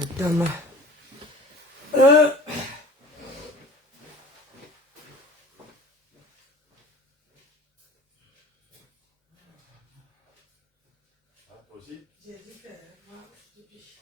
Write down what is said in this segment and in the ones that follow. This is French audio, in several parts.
Adama. J'ai dit que moi, je piche.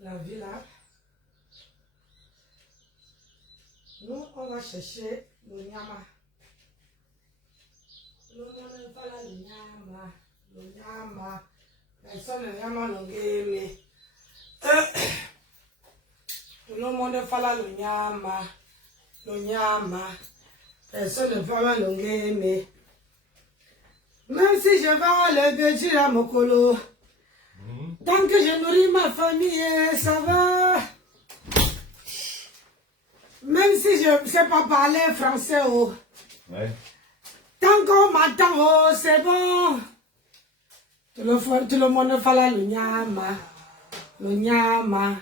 La vie là, nous on va chercher le nyama. Nous on pas là le nyama. Personne ne nyama l'ongé. Tout le monde fait là le nyama. Personne ne fait là l'ongé. Même si je vends le béji à Mokolo. Tant que je nourris ma famille, ça va. Même si je ne sais pas parler français, oh. Ouais. Tant qu'on m'attend, oh, c'est bon. Tout le monde fait là le nyama. Le nyama.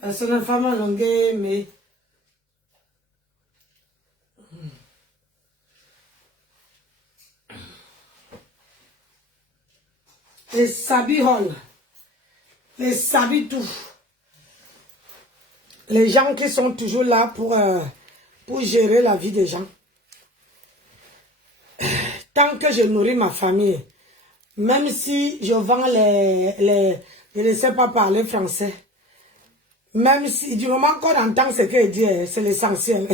Personne ne fait mal longue, mais. Les sabihol. Les sabitou. Les gens qui sont toujours là pour gérer la vie des gens. Tant que je nourris ma famille, même si je vends je ne sais pas parler français, même si du moment qu'on entend ce qu'il dit, c'est l'essentiel.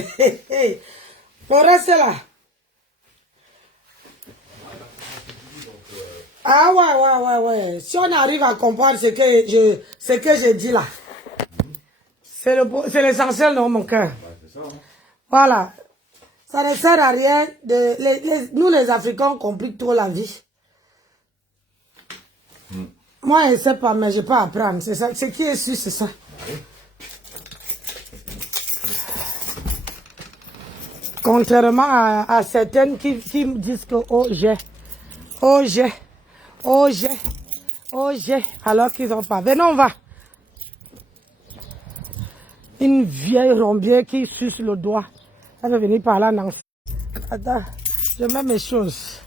Pour rester là. Ah ouais. Si on arrive à comprendre ce que je dis là, c'est l'essentiel dans mon cœur. Voilà. Ça ne sert à rien. Nous les Africains, on complique trop la vie. Moi, je ne sais pas, mais je peux apprendre. C'est ça. Ce qui est sûr, c'est ça. Contrairement à certaines qui me disent que j'ai, alors qu'ils n'ont pas. Venons, on va. Une vieille rombière qui suce le doigt. Elle va venir par là, Nancy. Attends, je mets mes choses.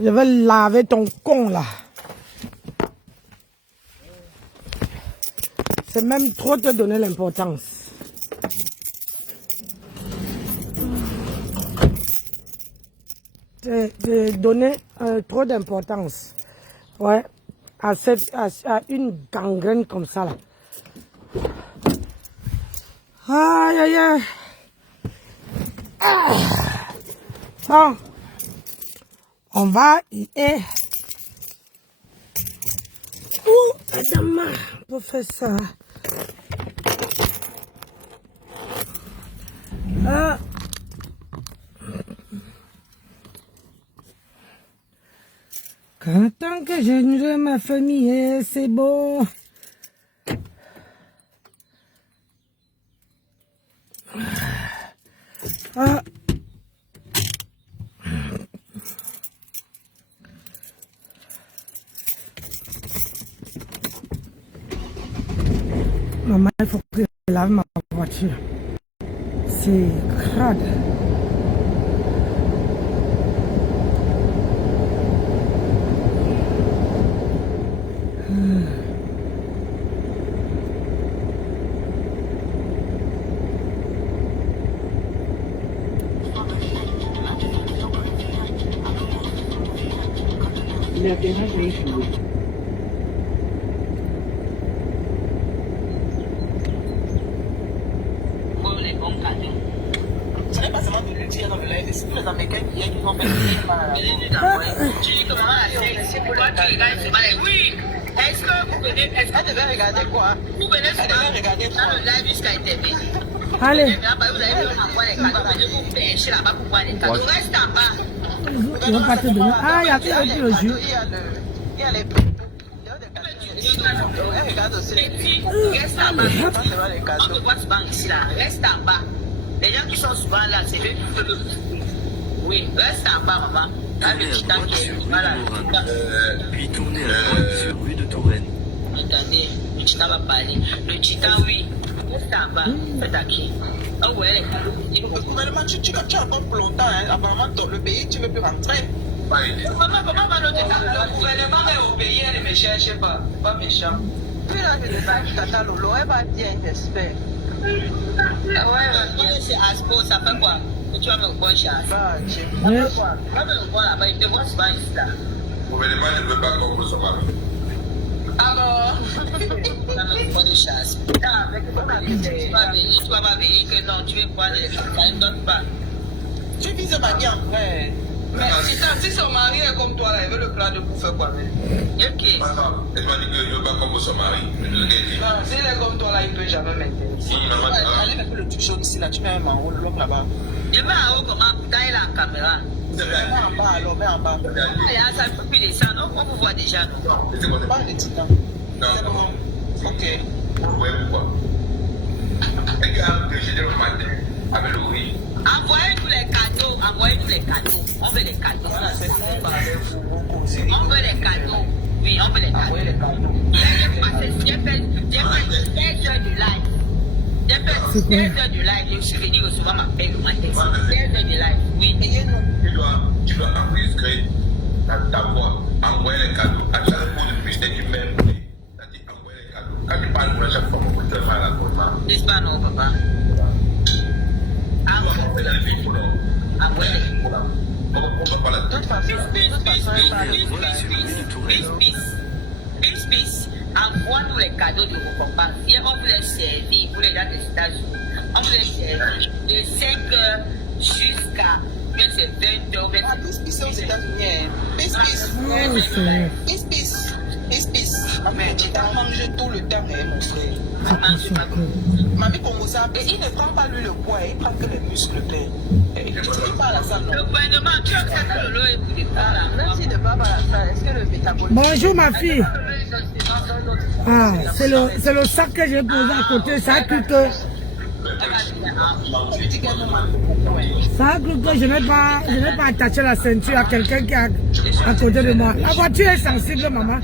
Je vais laver ton con, là. C'est même trop te donner l'importance. De donner trop d'importance, ouais, à une gangrène comme ça là. Aïe. Bon, on va y aller. Adama, pour faire ça. Tant que je nourris ma famille, c'est bon. Maman, il faut que je lave ma voiture. C'est crade. Ce n'est pas seulement de le dire dans le live, c'est tous les Américains qui Oui. Est-ce que devait regarder quoi? Vous venez regarder dans le live jusqu'à TV. Allez. Reste en bas. On va pas te donner. Ah, il y a plus le jus. Il y a les regarde aussi. Reste en bas. On te voit souvent ici là. Reste en bas. Les gens qui sont souvent là, c'est eux qui peuvent. Oui, reste en bas, maman. Puis tourner à droite sur rue de Touraine. Attendez, le Titan va parler. Le Titan, oui. Reste en bas. Faites à qui? Oh ouais, le gouvernement, tu as encore pour longtemps. Apparemment, dans le pays, tu ne veux plus rentrer. Maman, le gouvernement va au pays, elle ne me cherche pas. Pas méchant. Puis là, je vais Tata Lolo, elle va dire, j'espère. Ouais, c'est Aspo, ça fait quoi? Tu vas me voir chasse. Ça fait quoi? Tu vas me voir là-bas, il te voit souvent ici là. Le gouvernement ne veut pas qu'on vous mari. Alors, tu vas me voir de chasse. Tu vas pas venir que non, tu veux voir les choses, ça ne donne pas. Tu vises ma vie en vrai. Mais si son mari est comme toi là, il veut le plat de pour faire quoi? Ok. Elle m'a dit qu'il ne veut pas comme son mari. S'il est comme toi là, il ne peut jamais m'intéresser. Allez mettre le tout jaune ici là, tu mets un en haut, l'autre là-bas. Je mets en haut comment? Quand il a la caméra. Mets en bas alors, mets en bas. Ça ne peut plus descendre, on vous voit déjà. C'est quoi? Pas le titan. Non. C'est bon. Ok. Ouais, pourquoi? Regarde que j'ai dit le matin avec le oui. Envoyez tous les cadeaux, On veut les cadeaux. On veut les cadeaux. Oui, on veut les cadeaux. J'ai fait 16 heures du live. J'ai fait 16 heures du live. Je suis venu recevoir ma paix le matin. 16 heures du live. Oui. Tu dois enregistrer ta voix. Envoyer les cadeaux. À chaque fois de plus, tu m'aimes. C'est-à-dire envoyer les cadeaux. Quand tu parles pour chaque fois, on peut te faire la commande. N'est-ce pas, non, papa? Envoie-nous les cadeaux de vos compas. On vous les servir, vous les gens des États-Unis. On vous les servir de 5 heures jusqu'à 20 heures. Peace aux États-Unis. Peace. Mais tu t'as mangé tout le temps, mon frère. Mamie Kongosa, il ne prend pas lui le poids, il prend que les muscles. Il ne pas à la salle. Le gouvernement, tu acceptes le lot et vous départs. Même s'il ne va pas à la salle, est-ce que le métabolisme. Bonjour ma fille. Ah, c'est le sac que j'ai posé à côté, ça a cru que. Ça a cru que je n'ai pas attaché la ceinture à quelqu'un qui est à côté de moi. La voiture est sensible, maman.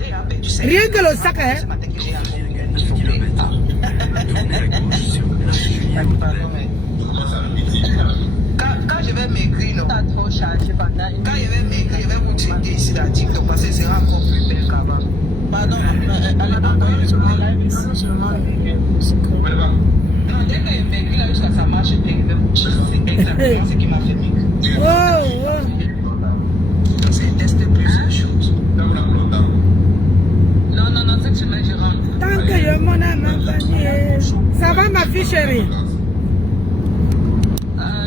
Rien que le sac, hein. Quand je vais maigrir, non. Trop chargé pendant. Quand je vais maigrir, je vais vous dire ici la TikTok parce que ce sera encore plus belle qu'avant. Pardon, allez envoyer sur la live ici. Non, dès que je maigris là jusqu'à ça marche, je vais vous dire. C'est exactement ce qui m'a fait maigrir. C'est tester plusieurs choses. Non, c'est que je me gère. Tant que je m'en ai accompagné. Ça va ma fille chérie?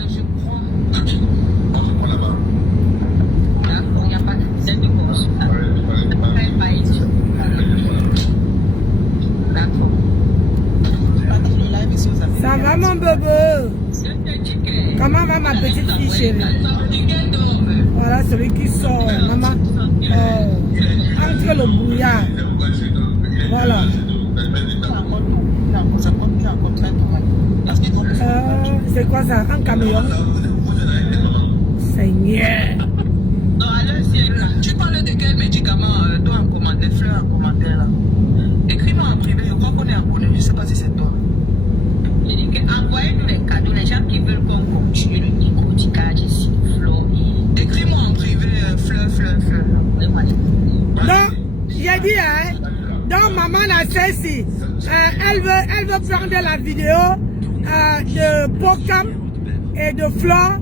Je prends. On prend là-bas. D'accord, il n'y a pas de course. D'accord. Ça va mon bébé? Comment va ma petite fille chérie? Voilà celui qui sort, maman. Entre le brouillard. Voilà. C'est quoi ça? Un camion? Seigneur. Tu parles de quel médicament toi en commentaire, fleur en commentaire là? Écris-moi en privé, je crois qu'on est abonné, je ne sais pas si c'est toi. Envoyez-nous les cadeaux, les gens qui veulent qu'on continue le décortiquage ici, Flo. Écris-moi en privé, fleur. Donc, j'ai dit, hein, donc maman a celle-ci, elle veut prendre la vidéo de Pocam et de Flore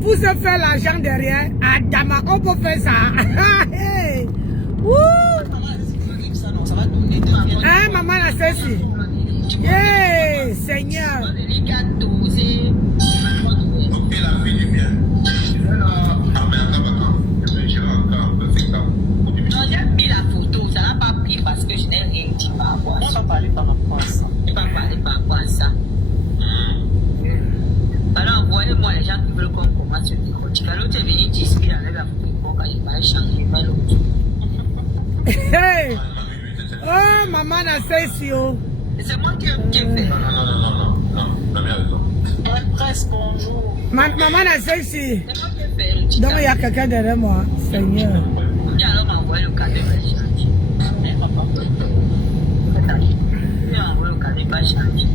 pour se faire l'argent derrière. À Dama, on peut faire ça. Hey. Hein, maman a celle-ci. Yeah, Seigneur. il va changer, il va l'autre. Hey! Oh, maman n'a cessé. C'est moi qui ai fait. Non. Presque bonjour. Maman n'a cessé. C'est moi qui ai fait. Donc il y a quelqu'un derrière moi, Seigneur. Il a envoyé le cadeau, il va changer. Mais papa, il a envoyé le cadeau, il va changer.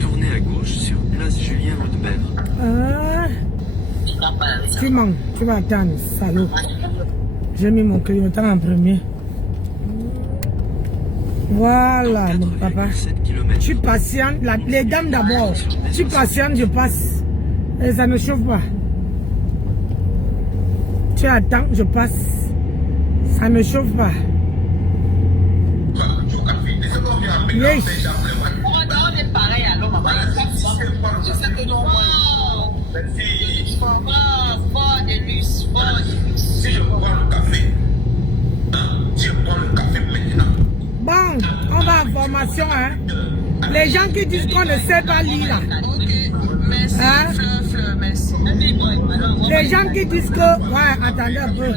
Tournez à gauche sur place Julien Hautebert. Ah, Tu n'as pas la raison. tu mens, tu vas attendre, salaud. J'ai mis mon clignotant en premier. Voilà, mon papa. 7 Je km. suis patiente. Les dames d'abord. Je suis patiente, je passe. Et ça ne chauffe pas. Tu attends, je passe. Ça ne chauffe pas. Yes. On est pareil, alors maman, je sais que non, fort de luxe, fort de luxe. Si je prends le café, si je prends le café maintenant. Bon, on va en formation, hein. Les gens qui disent qu'on ne sait pas lire, là. Merci, Hein? fleur, merci. Les gens qui disent que... Ouais, attendez un peu.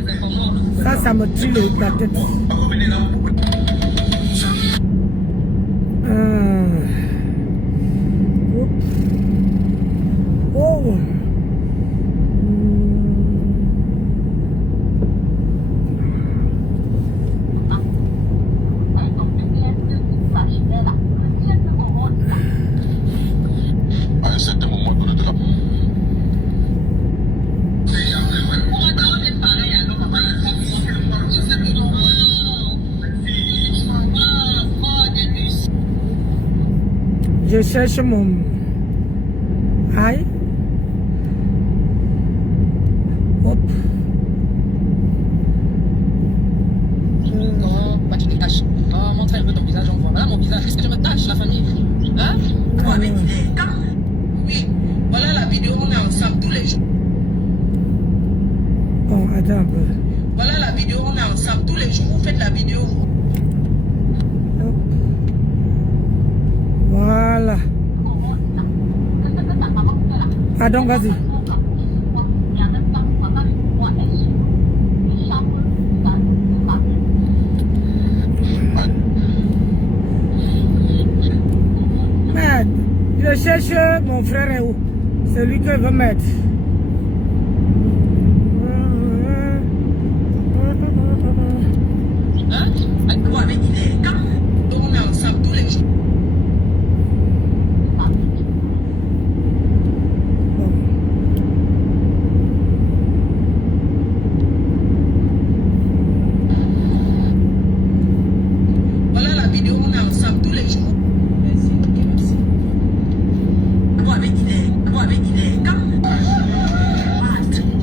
Ça me tue la tête. Oh. À un certain moment donné de la Je cherche mon... Aïe. Hop. Non, pas tu te caches. Oh, montre un peu ton visage, on voit. Voilà mon visage. Est-ce que je me tâche, la famille? Hein? Oui. Voilà la vidéo, on est ensemble tous les jours. Bon, attends un peu. Voilà la vidéo, on est ensemble tous les jours. Vous faites la vidéo. Hop. Voilà. Ah donc, vas-y. Merde, je cherche mon frère est où? C'est lui que je veux mettre. Hein? On est ensemble tous les jours. Voilà la vidéo, on est ensemble tous les jours. Merci, ok, merci.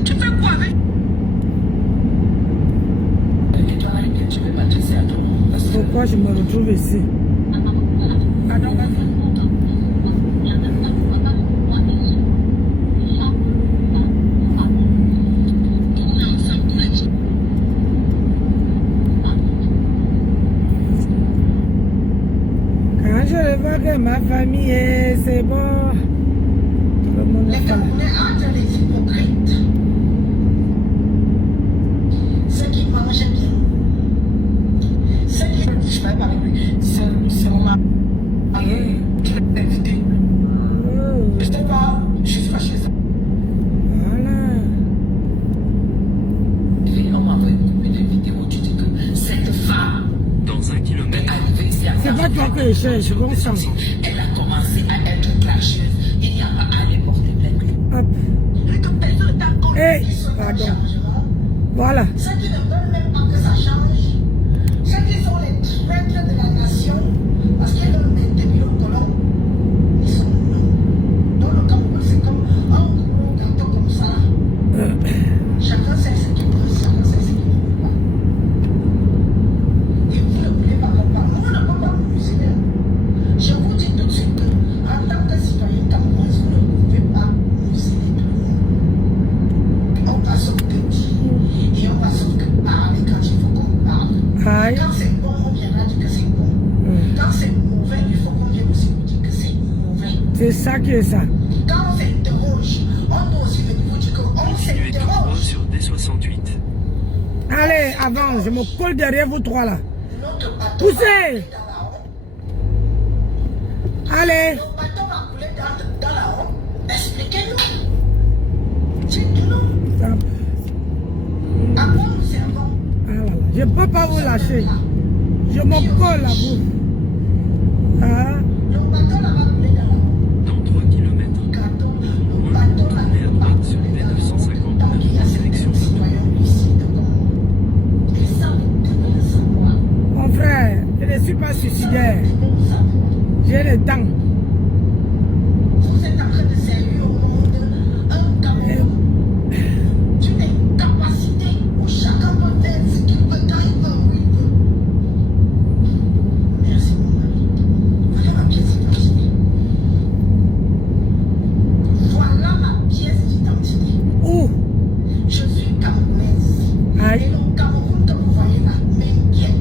Tu fais quoi avec? Je vais m'adresser à toi. Pourquoi je me retrouve ici? Quand je revois que ma famille est, c'est bon. Tout le monde est là. Les hypocrites, ceux qui mangent bien, ceux qui ne disent pas avec lui, c'est mon mari. Je l'ai invité. Je sais pas, je suis fâché. Voilà. On m'a envoyé une vidéo, tu dis que cette femme Dans 1 kilomètre. est arrivée ici à C'est pas toi que je cherche, bon sang. elle a commencé à être clasheuse. Il n'y a pas à aller porter plainte. Hop. Plus que personne n'a encore Hey, dit ce pardon. changement. Voilà. Ceux qui ne veulent même pas que ça change, ceux qui sont les traîtres de la nation, parce qu'ils ont maintenu le colon, ils sont dans le Cameroun, c'est comme un gros gâteau comme ça. Chacun sait ce qu'il veut, chacun sait ce qu'il ne veut pas. Et vous ne voulez pas comprendre. Nous ne pouvons pas vous museler. Je vous dis tout de suite que, en tant que citoyen camerounais, vous ne pouvez pas museler tout le monde. On va sauver et on va sauver parler quand il faut qu'on parle. Aïe. Quand c'est bon, on viendra dire que c'est bon. Quand c'est mauvais, il faut qu'on vienne aussi vous dire que c'est mauvais. C'est ça qui est ça. Quand on s'interroge, on doit aussi venir vous dire qu'on s'interroge. avance. Je me colle derrière vous trois là. Notre bateau Poussez. va couler dans la honte. Allez. Notre bateau va couler dans la honte. Expliquez-nous. Dites-nous. À quoi nous servons? Ah, voilà. Je ne peux pas vous lâcher. Je me colle à vous. Ah. Le bateau là va couler dans la honte. Dans 3 km, Le bateau là tournez à va droite sur couler dans la honte. D250 Tant qu'il y a en certains direction de citoyens lucides comme ils savent tout le savoir. Mon frère, je ne suis pas suicidaire. Nous savons. J'ai le temps. Vous êtes en train de servir au monde un Cameroun d'une incapacité où chacun peut faire ce qu'il veut quand il veut, où il veut. Merci mon mari. Voilà ma pièce d'identité. Voilà ma pièce d'identité. Où? Je suis camerounaise. Aïe. Et le Cameroun que vous voyez là m'inquiète.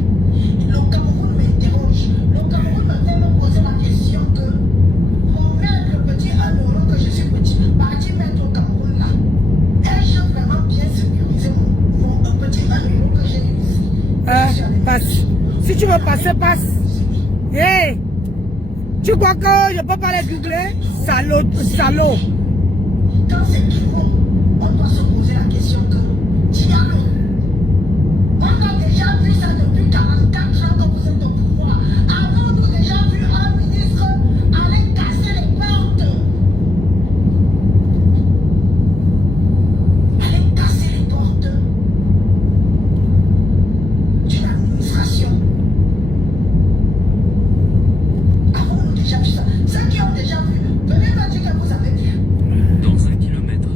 Le Cameroun m'interroge. Le Cameroun me fait me poser la question que mon maître petit 1 euro que je suis petit, parti mettre au Cameroun là, ai-je vraiment bien sécurisé mon petit 1 euro que j'ai eu ici? Passe. Si tu veux passer, passe. Hé! Tu crois que je peux pas les googler? Salaud, salaud. Quand c'est qu'il faut, on doit se poser la question que Diallo, on a déjà vu ça depuis 44 ans que vous êtes au pouvoir. Avons-nous déjà vu un ministre aller casser les portes? Aller casser les portes d'une administration. Avons-nous déjà vu ça? Ceux qui ont déjà vu, venez me dire que vous avez bien. Dans 1 km,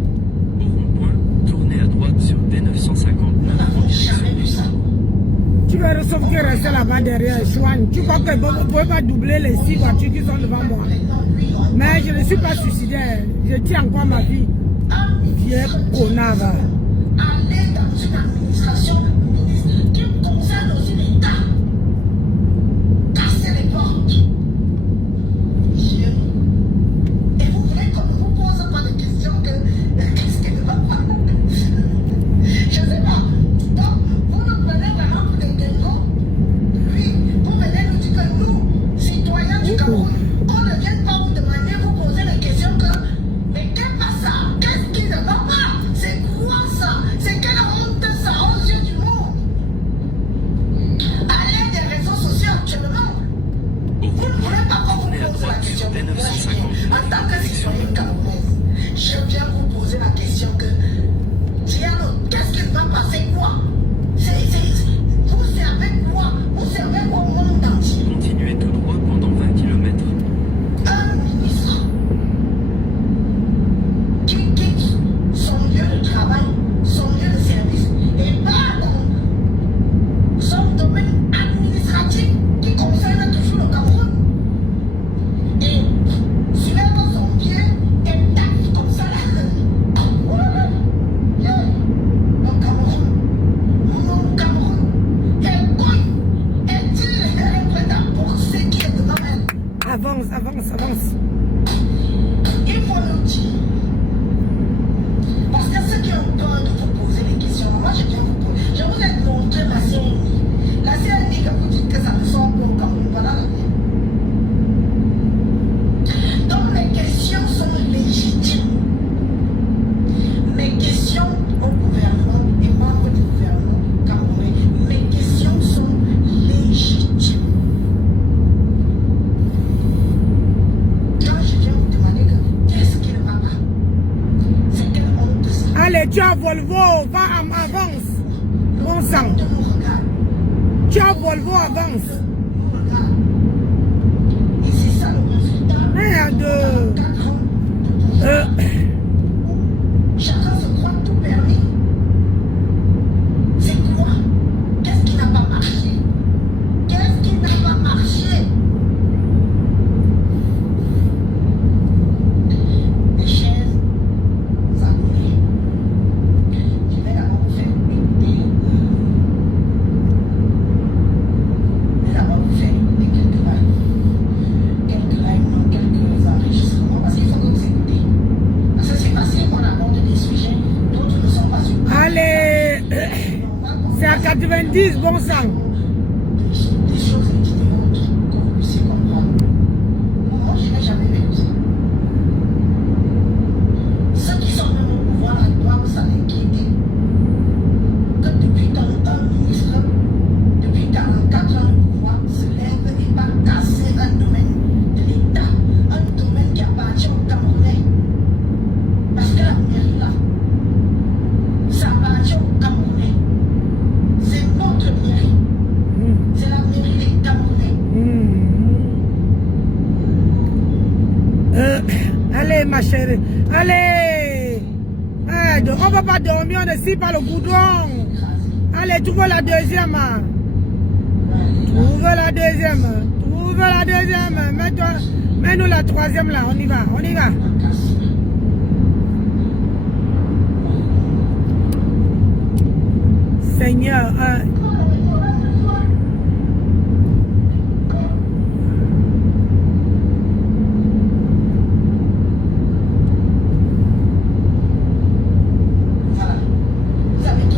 au rond-point, tournez à droite sur D950 Nous en n'avons direction jamais vu ça. Tu vas recevoir rester là-bas derrière, Chouane. Tu crois que vous ne pouvez pas doubler les 6 voitures qui sont devant moi? Mais je ne suis pas suicidaire. Je tiens encore ma vie. Vieux connard. Va. Aller dans une administration ministre qui concerne aussi l'État. Casser les portes. Dieu. Et vous voulez qu'on ne vous pose pas de questions que qu'est-ce que ne va pas? Je ne sais pas. Donc, vous nous prenez vraiment pour des gringos. Oui, vous venez nous dire que nous, citoyens du Cameroun, qu'on ne vienne pas vous demander, vous poser les questions que mais qu'est-ce que ça? Qu'est-ce qui ne va pas? C'est quoi ça? C'est quelle honte ça aux yeux du monde? À l'aide des réseaux sociaux actuellement, Au vous ne voulez rond-point, pas qu'on vous tournez à pose la droite question. sur D950 En tant que citoyen camerounais, je viens vous poser la question que Diallo, qu'est-ce qui va passer quoi? Vous servez quoi? Vous servez au monde entier. Continuez tout droit pendant 20 km. Un ministre qui quitte son lieu de travail, son lieu de service et va dans son domaine administratif qui concerne toujours le Cameroun. Et suivre son pied et tape comme ça là. Voilà. Le Cameroun. Mon Cameroun. Et quoi? Est-il prêt pour ce qui est devant elle? Avance, avance, avance. Il faut nous dire. Parce que ceux qui ont peur de vous poser des questions, moi je viens vous poser. Je vous ai montré ma CNI. La CNI que vous dites que ça ne sort pas au Cameroun, voilà la mienne. Donc mes questions sont légitimes. Mes questions au gouvernement et membres du gouvernement camerounais, mes questions sont légitimes. Quand je viens vous demander que qu'est-ce qui ne va pas, c'est quelle honte ça. Allez, tu as Volvo, va, avance. Bon sang. De nous regarde, Tu as Volvo, avance. nous regarde. Et c'est ça le résultat. Merde. 4 ans de pouvoir. Chacun se croit tout permis. C'est quoi? Qu'est-ce qui n'a pas marché? Qu'est-ce qui n'a pas marché? Mes chers abonnés, je vais d'abord vous faire écouter. Je vais d'abord vous faire écouter quelques lives. Quelques lives, non, quelques enregistrements, parce qu'il faut que vous écoutez. Parce que c'est facile qu'on aborde des sujets 90, bon sang. Des choses intimes et autres que vous puissiez comprendre. Moi, je n'ai jamais vécu ça. Ceux qui sont même au pouvoir doivent s'en inquiéter. Que depuis 41 ministres, depuis 44 ans, le pouvoir se lève et va casser un domaine de l'État, un domaine qui appartient aux Camerounais. Parce que la mairie là, ça appartient aux Camerounais. C'est notre mairie. C'est la mairie des Camerounais. Allez, ma chérie. Allez. On va pas dormir, on ne scie pas le goudron. Allez, trouve la deuxième. Trouve la deuxième. Trouve la deuxième. Mets-nous la troisième là. On y va. On y va. Seigneur. Voilà. Vous avez tout.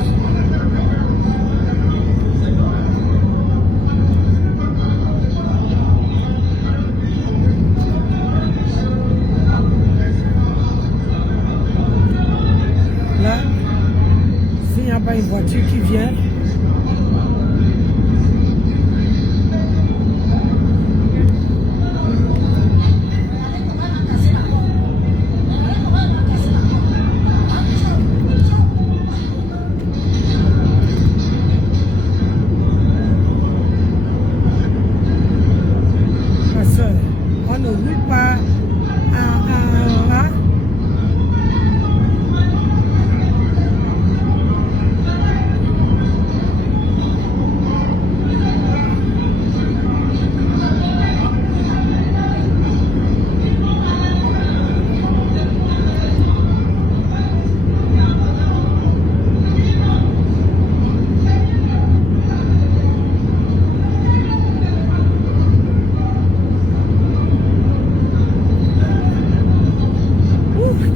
Là, s'il n'y a pas une voiture qui vient, ma soeur, on ne roule pas à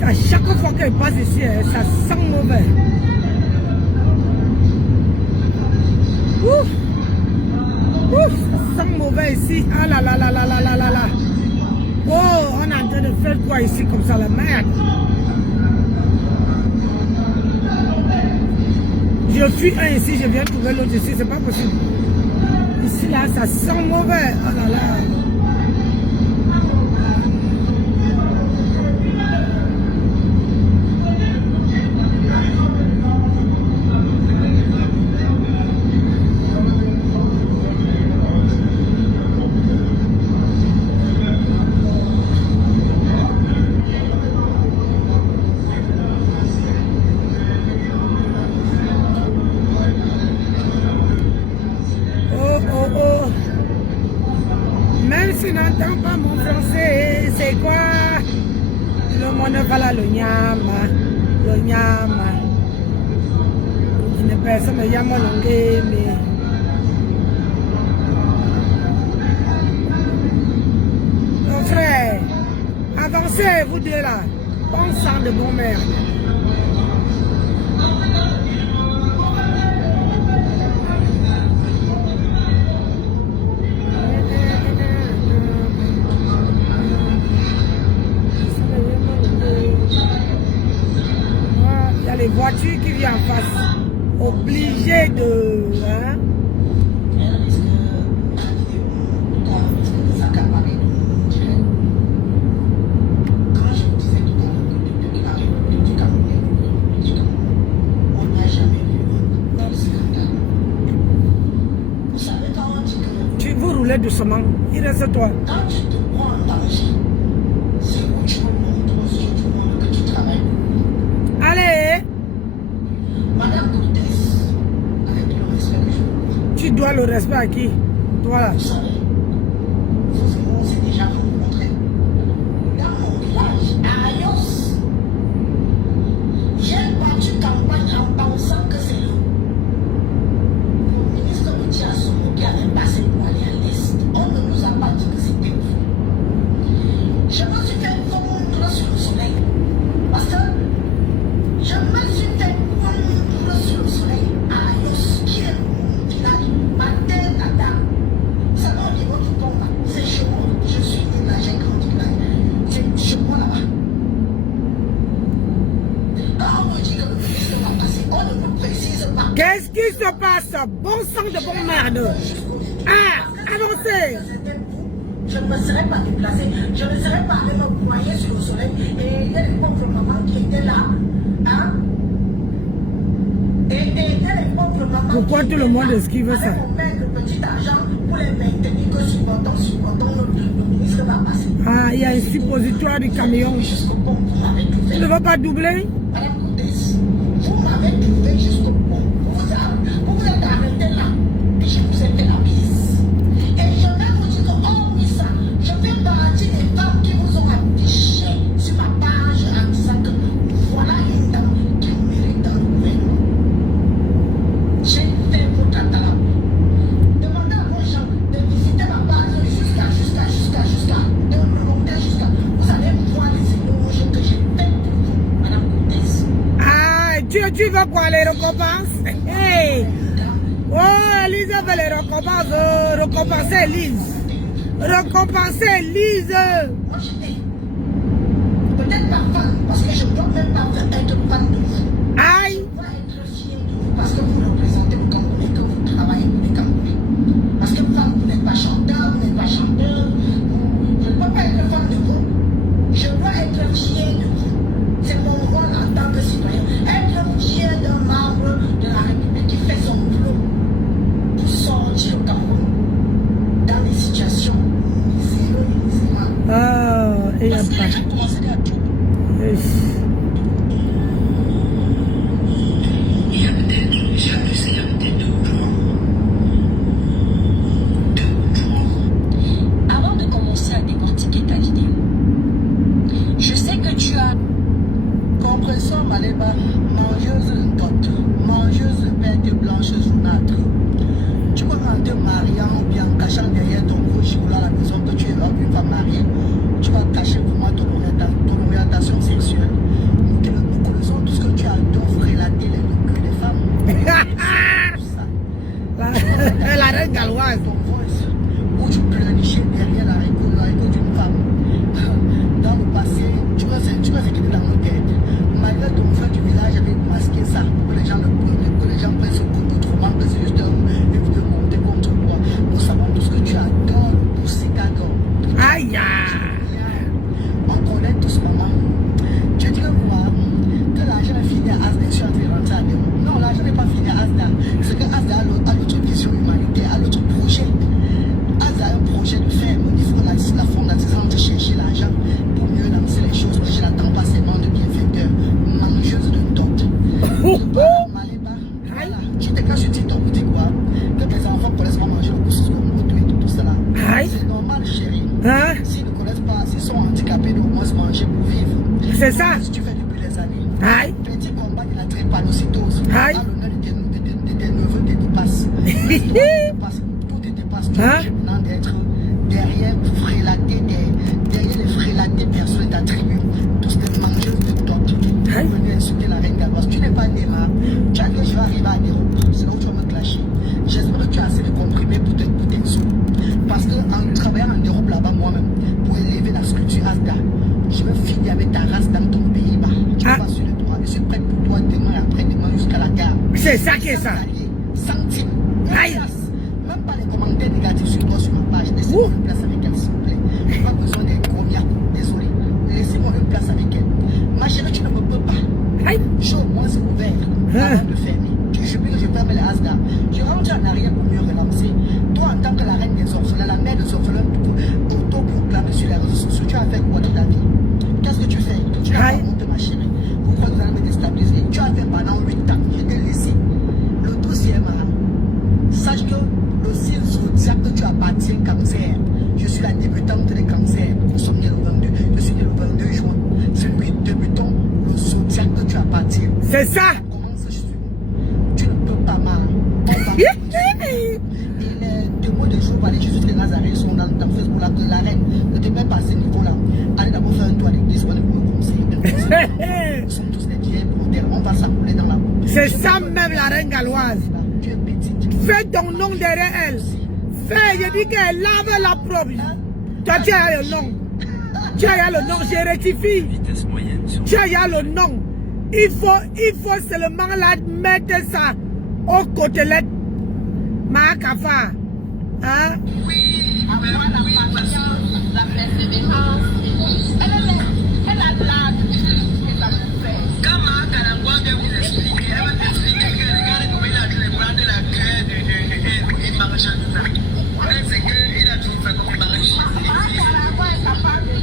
à chaque fois qu'elle passe ici, ça sent mauvais. Ouf, ouf, ça sent mauvais ici. Ah là là là là là là là là. Oh, on est en train de faire quoi ici comme ça, la merde. Je fuis un ici, je viens trouver l'autre ici, c'est pas possible. Ici là, ça sent mauvais. Oh là là. Même si n'entend pas mon français, c'est quoi? Le monde va le nyama, le nyama. Une personne me llama l'ongé, mon frère, avancez vous deux là, bon sang de bon mère. Il y a les voitures qui viennent en face, obligées de... Hein? Vous roulez doucement, il reste toi. Quand tu te prends en danger, c'est où tu montres sur tout le monde que tu travailles. Allez, Madame Comtesse, avec le respect que je vous tu dois le respect à qui? Toi là. Vous savez, on s'est déjà rencontrés. Dans mon village, à Ayos, j'ai battu campagne en pensant que c'est le ministre de Tiassomo qui avait passé pour aller à l'Est. On ne nous a pas dit que c'était vous. Je me suis fait fondre sur le soleil. Parce que je me suis fait fondre sur le soleil à Ayos, qui est On ne vous précise pas. Qu'est-ce qui se passe? Bon sang de bon merde. Ah, avancez. Je ne me serais pas déplacée. Je ne serais pas allée me broyer sur le soleil. Et il y a les pauvres mamans qui étaient là. Hein? Et il y a les pauvres mamans. Pourquoi tout le monde esquive ça? Avec mon maigre petit argent pour les maintenir que supportons, le ministre va passer. Ah, il y a un suppositoire du camion. Jusqu'au pont, vous m'avez trouvé. Tu ne vas pas doubler? Madame Comtesse, vous m'avez trouvé jusqu'au pont. Vous vous êtes arrêté là. Et je vous ai fait la bise. Et je vais vous dire que, oh oui, ça, je fais partie des femmes qui vous ont affiché sur ma page en disant que voilà une dame qui mérite un gouvernement. J'ai fait votre talent. Demandez à vos gens de visiter ma page jusqu'à. De me monter jusqu'à. Vous allez voir les éloges que j'ai fait pour vous, Madame Comtesse. Ah, tu veux quoi, les récompenses? Hey! Oh, Elise veut les récompenses. Récompenser Elise. Récompenser Elise. Moi j'étais peut-être pas fan, parce que je ne dois même pas être fan de vous. Aïe! Je dois être fier de vous parce que vous représentez le Camerounais, que vous travaillez pour les Camerounais. Parce que vous n'êtes pas chanteur, vous n'êtes pas chanteur. Je ne peux pas être fan de vous. Je dois être fier de vous. C'est mon rôle en tant que citoyen. Être fier d'un membre de la République qui fait son boulot pour sortir le Cameroun dans des situations misérables. Ah, et Parce que les après. gens commencent à tout. Il y a peut-être jalousie, il y a peut-être deux jours. Avant de commencer à décortiquer ta vidéo, je sais que tu as Compresseur Maléba, mangeuse d'hôte, mangeuse bête blanche jaunâtre. Tu peux rentrer mariant ou bien cachant derrière ton gros gigoulot à la maison que tu es une femme mariée. Tu vas cacher pour moi ton orientation sexuelle. Nous connaissons tout ce que tu adores relater les culs des femmes. La reine galloise. Ton voice, où tu pleurnichais derrière la récolte d'une femme. Dans le passé, tu vas écrire dans nos têtes. Malgré ton frère du village avait masqué ça pour que les gens prennent ce coup autrement que c'est juste une vidéo montée contre toi. Nous savons tout ce que tu adores pour Chicago. Aïe! On connaît tout ce moment. Tu dis que quoi? Que l'argent est fini à Asda, je suis en train de rentrer à Néo. Non, l'argent n'est pas fini à Asda. C'est que Asda a l'autre vision humanitaire, a l'autre projet. Asda a un projet de faire au niveau de la fondation de chercher l'argent pour mieux lancer les choses. Je n'attends pas seulement de bienfaiteurs, mangeuse de dot. Maléba, voilà. Tu te caches sur TikTok pour dire quoi? Que tes enfants ne connaissent pas manger au couscous comme moto et tout cela. Aïe. C'est normal, chérie. Hein? S'ils ne connaissent pas, s'ils sont handicapés, de au moins manger pour vivre. C'est ça. Si tu fais depuis des années. Aïe. Petit combat de la drépanocytose. Aïe. Dans l'honneur de tes neveux te dépasse. Tout te dépasse. Tu es Hein? obligé maintenant d'être derrière les frélatés personnes de ta tribu. Tous des mangeurs de dot. Tu es Aïe. venu insulter la reine galloise. Tu n'es pas Neymar. Tu as dit que je vais arriver à Néo. C'est là où tu vas me clasher. J'espère que tu as assez de comprimés pour t'insulter. Parce qu'en travaillant en Europe là-bas moi-même, pour élever la structure Asda, je vais finir avec ta race dans ton pays-bas. Tu Ah. vas sur le droit. Je suis prêt pour toi demain et après-demain jusqu'à la gare. C'est ça qui est ça. Centimes. Aïe. Même pas les commentaires négatifs sur toi sur ma page. Laissez-moi une place avec elle, s'il vous plaît. Je n'ai pas besoin des gros miacs. Désolé. Laissez-moi une place avec elle. Ma chérie, tu ne me peux pas. Aïe. Chaud, moi c'est ouvert. Avant de fermer. Je veux que je ferme les Asda. Je rentre en arrière pour mieux relancer. Toi, en tant que la reine des orphelins, la mère des orphelins, auto-proclamée sur les réseaux sociaux, tu as fait quoi dans ta vie? Qu'est-ce que tu fais? Tu n'as pas honte, ma chérie. Pourquoi vous allez me déstabiliser? Tu as fait pendant 8 ans. Je t'ai laissé. Le dossier est marrant. Sache que le signe zodiaque que tu appartiens, cancer. Je suis la débutante des cancers. Nous sommes nés le 22. Je suis né le 22 juin. C'est lui débutant le zodiaque que tu appartiens. C'est ça. Comment ça je suis? Tu ne peux pas mal. Et les témoins de Jéhovah, les Jésus de Nazareth sont dans Facebook là, que la reine ne te met pas à ce niveau-là. Allez d'abord faire un tour à l'église, on est pour le conseiller. Nous sommes tous des vieilles brutales, on va s'accouler dans la boue. C'est ça même la reine galloise. Tu es petite. Fais ton nom derrière elle. Fais, je dis qu'elle lave la propre. Toi, tu as le nom. Tu as le nom, je rectifie. Vitesse moyenne sur Tu as le nom. Il faut seulement la mettre ça aux côtelettes. Ma Kafa. Hein? Oui, avoir la patience, la persévérance. Elle a l'art de ce que ça vous fait. Quand ma Kalangwa vient vous expliquer, elle va t'expliquer que regardez comment il a dû les prendre la clé de marchand de ça. C'est qu'il a dû faire comme il marche. Ma Kalangwa est capable de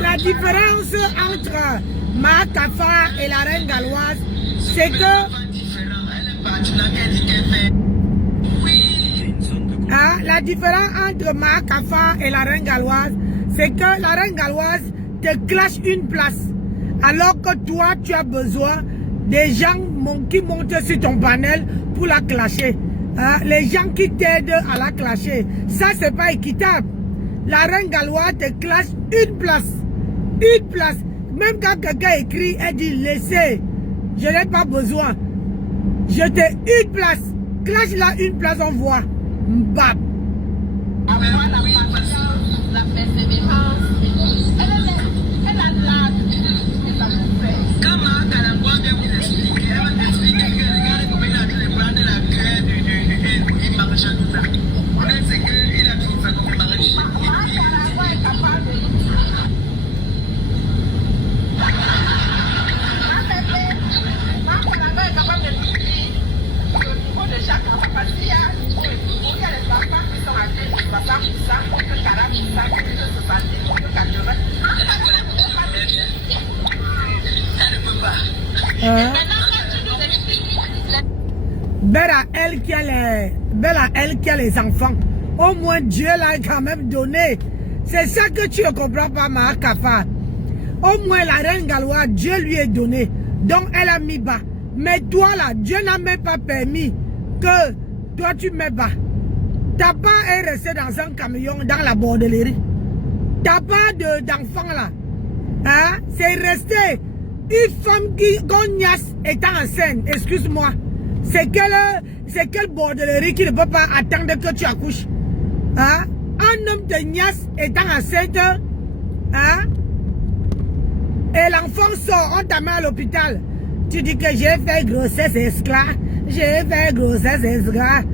La différence entre Ma Kafa et la reine galloise, c'est que la différence entre Ma Kafa et la reine galloise, c'est que la reine galloise te clash une place, alors que toi tu as besoin des gens qui montent sur ton panel pour la clasher. Les gens qui t'aident à la clasher, ça c'est pas équitable. La reine galloise te clash une place. Une place. Même quand quelqu'un écrit, elle dit laissez. Je n'ai pas besoin. Je t'ai une place. Clash là une place, on voit. Mbap. Avoir la patience, la persévérance. Elle a l'art de ce que ça vous fait. Quand ma Kalangwa vient vous expliquer, elle va t'expliquer que regardez comment il a dû les prendre la clé de marchand de ça. C'est qu'il a dû faire comme il marche. Ma Kalangwa est capable de Belle à elle qui a les enfants. Au moins Dieu l'a quand même donné. C'est ça que tu ne comprends pas, Ma Kafa. Au moins la reine galloise, Dieu lui est donné. Donc elle a mis bas. Mais toi là, Dieu n'a même pas permis que toi tu mets bas. Ta part est restée dans un camion dans la bordellerie. Ta part d'enfant là, hein, c'est resté. Une femme qui gognasse étant enceinte, excuse-moi. C'est quelle bordellerie qui ne peut pas attendre que tu accouches. Hein? Un homme de niasse étant enceinte, hein? Et l'enfant sort, on t'amène à l'hôpital. Tu dis que j'ai fait grossesse esclave. J'ai fait grossesse esclave.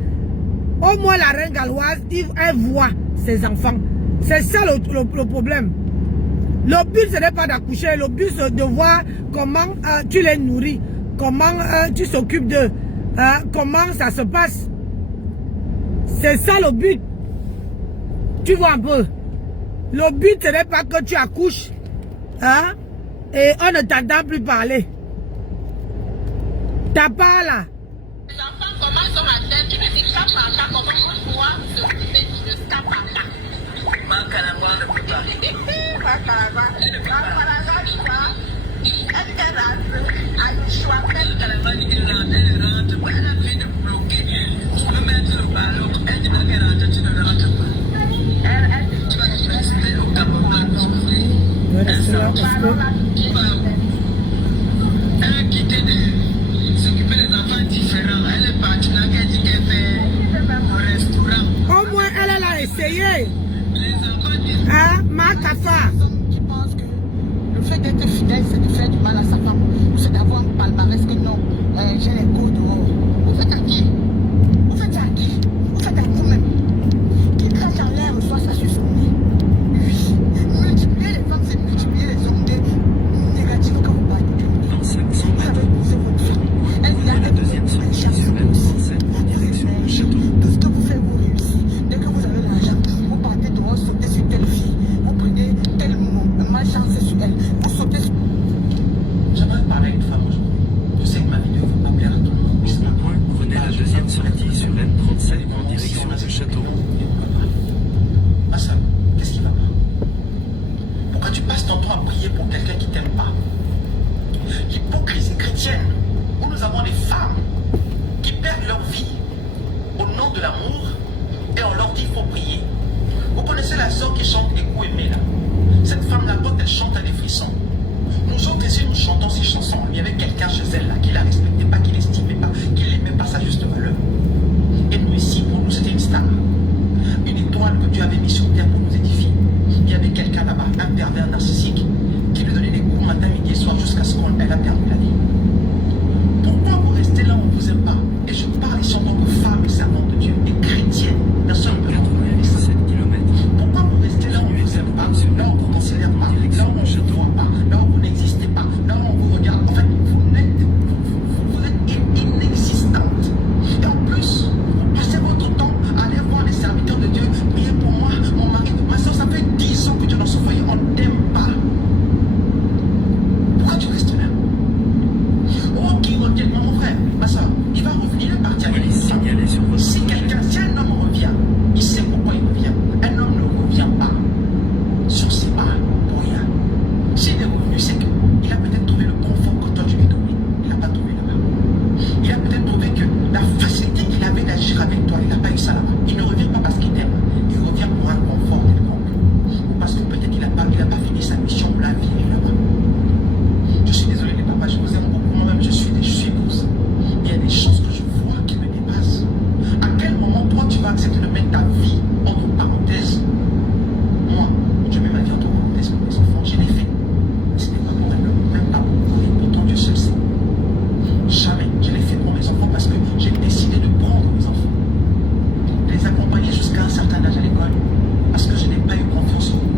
Au moins la reine galloise, elle voit ses enfants. C'est ça le problème. Le but ce n'est pas d'accoucher. Le but c'est de voir comment tu les nourris. Comment tu s'occupes d'eux. Comment ça se passe. C'est ça le but. Tu vois un peu. Le but ce n'est pas que tu accouches. Hein? Et on ne t'entend plus parler. T'as pas là. Les enfants commencent sur la tête, tu ne dis pas comment pouvoir s'occuper de ta papa. Ma Kalangwa ne peut pas. Ma Kalangwa ne peut pas. Elle a eu choix. Elle Kalangwa dit qu'elle rentre. Elle a fait de bloquer. Tu peux mettre le ballon. Elle dit qu'elle rentre, tu ne rentres pas. Tu vas rester au Cameroun. Elle a quitté s'occuper des enfants différents. Elle est partie là, qu'elle dit qu'elle fait au restaurant. Au moins elle a essayé. Hein, Ma Kafa. Qui pense que le fait d'être fidèle, c'est de faire du mal à sa femme. C'est d'avoir un palmarès que non, j'ai les coups dehors. Vous faites à qui? Vous faites à qui? Vous faites à vous-même. Qui crache en l'air reçoit ça sur son nez. Oui, multiplier les femmes, c'est multiplier les ondes négatives que vous battez. Vous avez épousé votre femme. Elle vous a La deuxième sortie sur M37 en direction du château. tout ce que vous faites, vous réussissez. Dès que vous avez l'argent, vous partez dehors, sautez sur telle fille. Vous prenez tel malchance sur elle. Vous sautez sur... J'aimerais parler devant des femmes qui perdent leur vie au nom de l'amour et on leur dit qu'il faut prier. Vous connaissez la sœur qui chante Écoute Aimé là? Cette femme-là, quand elle chante, elle a des frissons. Nous autres ici, nous chantons ces chansons. Il y avait quelqu'un chez elle là qui la respectait pas, qui l'estimait pas, qui n'aimait pas sa juste valeur. Et nous ici, pour nous, c'était une star. Une étoile que Dieu avait mise sur terre pour nous édifier. Il y avait quelqu'un là-bas, un pervers narcissique, qui lui donnait des coups matin, midi et soir jusqu'à ce qu'elle a perdu la vie. Pourquoi vous restez là où on ne vous aime pas? Et je parle ici en tant que femme et servante de Dieu et chrétienne. Personne ne peut vous ça. 7 km. Pourquoi vous restez là où on ne vous aime pas? Là où on ne vous considère pas, là où on ne vous voit pas, là où vous n'existez pas, là où on vous regarde. En fait, vous êtes inexistante. Et en plus, vous passez votre temps à aller voir les serviteurs de Dieu, prier pour moi, mon mari, ma soeur, ça fait 10 ans que tu es dans ce foyer, on ne t'aime pas. Pourquoi tu restes là? Oh, qui revient, mon frère, ma soeur, il va revenir, il est parti avec Police signalée sur votre si quelqu'un, si un homme revient, il sait pourquoi il revient. Un homme ne revient pas sur ses pas pour rien. S'il est revenu, c'est qu'il a peut-être trouvé le confort que toi tu lui donné. Il n'a pas trouvé là-bas. Il a peut-être trouvé que la facilité qu'il avait d'agir avec toi, il n'a pas eu ça là-bas. Il ne revient pas parce qu'il t'aime. Il revient pour un confort quelconque. Ou parce que peut-être qu'il n'a pas fini sa mission ou la vie là-bas. Je suis désolé les papas, je vous aime beaucoup. Moi-même, je suis épouse. Il y a des choses que je vois qui me dépassent. À quel moment, toi, tu vas accepter de mettre ta vie entre parenthèses? Moi, je mets ma vie entre parenthèses pour mes enfants. Je l'ai fait. Ce n'est pas pour un homme, même pas pour vous. Et pourtant, Dieu seul sait. Jamais. Je l'ai fait pour mes enfants parce que j'ai décidé de prendre mes enfants. De les accompagner jusqu'à un certain âge à l'école. Parce que je n'ai pas eu confiance en vous.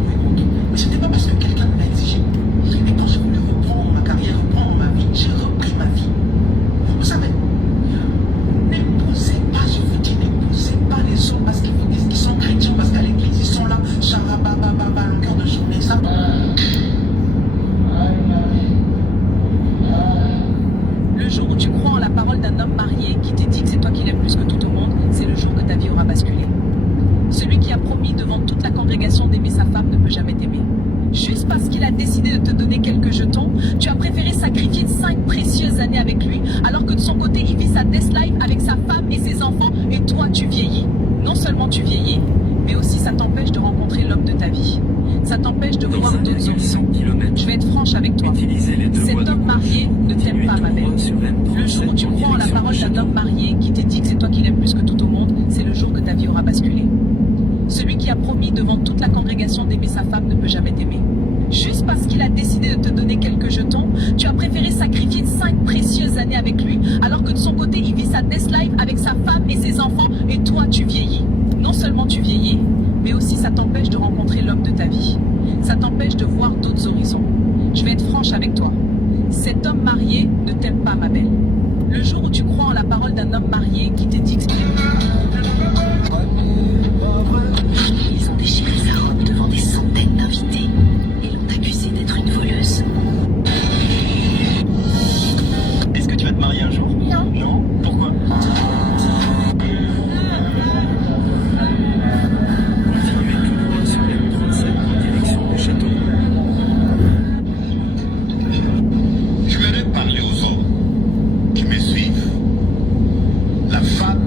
Mais ce n'était pas parce que quelqu'un me l'a exigé. Et quand j'ai voulu reprendre ma carrière, reprendre ma vie, j'ai repris ma vie. Vous savez, n'épousez pas, je vous dis, n'épousez pas les hommes parce qu'ils vous disent qu'ils sont chrétiens, parce qu'à l'église, ils sont là, charabababa, longueur de journée, ça. Le jour où tu crois en la parole d'un homme marié qui te dit que c'est toi qui l'aimes plus que tout au monde, c'est le jour que ta vie aura basculé. Celui qui a promis devant toute la congrégation d'aimer sa femme ne peut jamais t'aimer. Juste parce qu'il a décidé de te donner quelques jetons, tu as préféré sacrifier 5 précieuses années avec lui, alors que de son côté, il vit sa death life avec sa femme et ses enfants, et toi, tu vieillis. Non seulement tu vieillis, mais aussi ça t'empêche de rencontrer l'homme de ta vie. Ça t'empêche de voir d'autres horizons. Je vais être franche avec toi. Cet homme marié ne t'aime pas, ma belle. Le jour où tu crois en la parole d'un homme marié qui te dit que c'est toi qui l'aimes plus que tout au monde, c'est le jour que ta vie aura basculé. Celui qui a promis devant toute la congrégation d'aimer sa femme ne peut jamais t'aimer. Juste parce qu'il a décidé de te donner quelques jetons, tu as préféré sacrifier 5 précieuses années avec lui, alors que de son côté, il vit sa death life avec sa femme et ses enfants, et toi, tu vieillis. Non seulement tu vieillis, mais aussi ça t'empêche de rencontrer l'homme de ta vie. Ça t'empêche de voir d'autres horizons. Je vais être franche avec toi. Cet homme marié ne t'aime pas, ma belle. Le jour où tu crois en la parole d'un homme marié qui te dit que ils ont déchiré sa robe devant des centaines d'invités et l'ont accusé d'être une voleuse. Est-ce que tu vas te marier un jour? Non. Non? Pourquoi? Continuez tout droit sur M37 en direction du château. Je voudrais parler aux hommes qui me suivent. La femme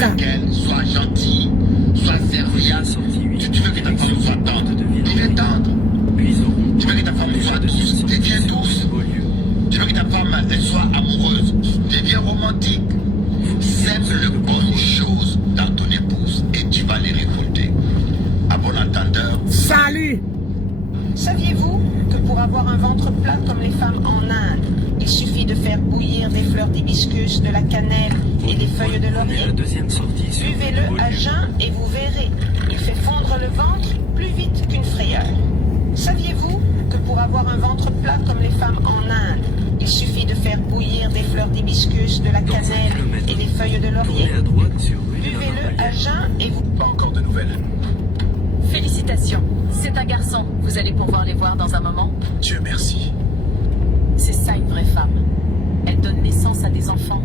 ça. avec elle, sois gentil, sois serviable. Tu veux que ta femme soit tendre, deviens tendre. Tu veux que ta femme soit douce, deviens douce. Tu veux que ta femme elle soit amoureuse, deviens romantique. Sème les bonnes choses dans ton épouse et tu vas les récolter. À bon entendeur. Salut. Saviez-vous que pour avoir un ventre plat comme les femmes en Inde, il suffit de faire bouillir des fleurs d'hibiscus, de la cannelle et des feuilles de laurier? Buvez-le à jeun et vous verrez, il fait fondre le ventre plus vite qu'une frayeur. Saviez-vous que pour avoir un ventre plat comme les femmes en Inde, il suffit de faire bouillir des fleurs d'hibiscus, de la cannelle et des feuilles de laurier? Buvez-le à jeun et vous... Pas encore de nouvelles. Félicitations, c'est un garçon. Vous allez pouvoir les voir dans un moment. Dieu merci. C'est ça une vraie femme. Elle donne naissance à des enfants.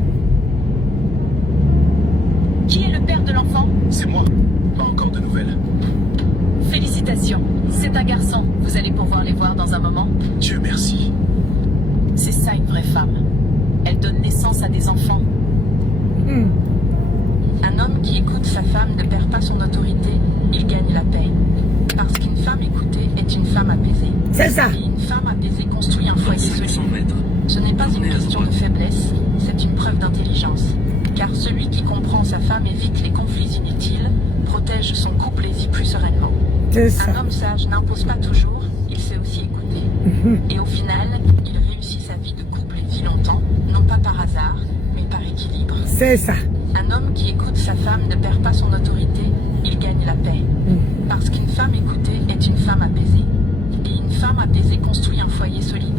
Qui est le père de l'enfant? C'est moi. Pas encore de nouvelles. Félicitations, c'est un garçon. Vous allez pouvoir les voir dans un moment. Dieu merci. C'est ça une vraie femme. Elle donne naissance à des enfants. Un homme qui écoute sa femme ne perd pas son autorité, il gagne la paix. Parce qu'une femme écoutée est une femme apaisée. C'est ça. Et une femme apaisée construit un foyer solide. Ce n'est pas une question de faiblesse, c'est une preuve d'intelligence. Car celui qui comprend sa femme évite les conflits inutiles, protège son couple et vit plus sereinement. C'est ça. Un homme sage n'impose pas toujours, il sait aussi écouter. Et au final, il réussit sa vie de couple et vit longtemps, non pas par hasard, mais par équilibre. C'est ça. Un homme qui écoute sa femme ne perd pas son autorité, il gagne la paix. Parce qu'une femme écoutée est une femme apaisée. Et une femme apaisée construit un foyer solide.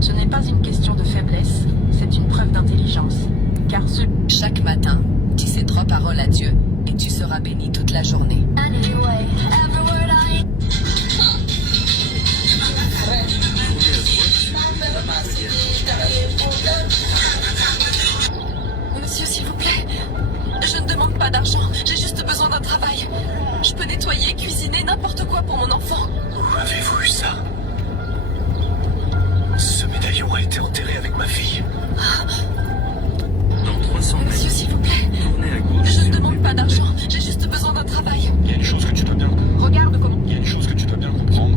Ce n'est pas une question de faiblesse, c'est une preuve d'intelligence. Car chaque matin, dis ces 3 paroles à Dieu et tu seras béni toute la journée. Monsieur, s'il vous plaît, je ne demande pas d'argent, j'ai juste besoin d'un travail. Je peux nettoyer, cuisiner, n'importe quoi pour mon enfant. Où avez-vous eu ça? Ce médaillon a été enterré avec ma fille. Dans 300 mètres, Monsieur, s'il vous plaît, tournez à gauche. je ne demande pas d'argent, j'ai juste besoin d'un travail. Il y a une chose que tu dois bien comprendre. Regarde comment... Il y a une chose que tu dois bien comprendre,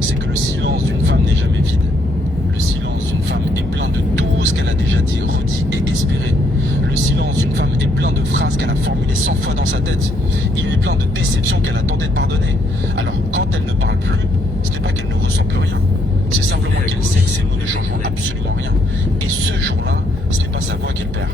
c'est que le silence d'une femme n'est jamais vide. Le silence d'une femme est plein de tout ce qu'elle a déjà dit, redit et espéré. Le silence d'une femme est plein de phrases qu'elle a formulées 100 fois dans sa tête. Il est plein de déceptions qu'elle attendait de pardonner. Alors, quand elle ne parle plus, ce n'est pas qu'elle ne ressent plus rien. C'est simplement qu'elle sait que ces mots ne changeront absolument rien. Et ce jour-là, ce n'est pas sa voix qu'elle perd,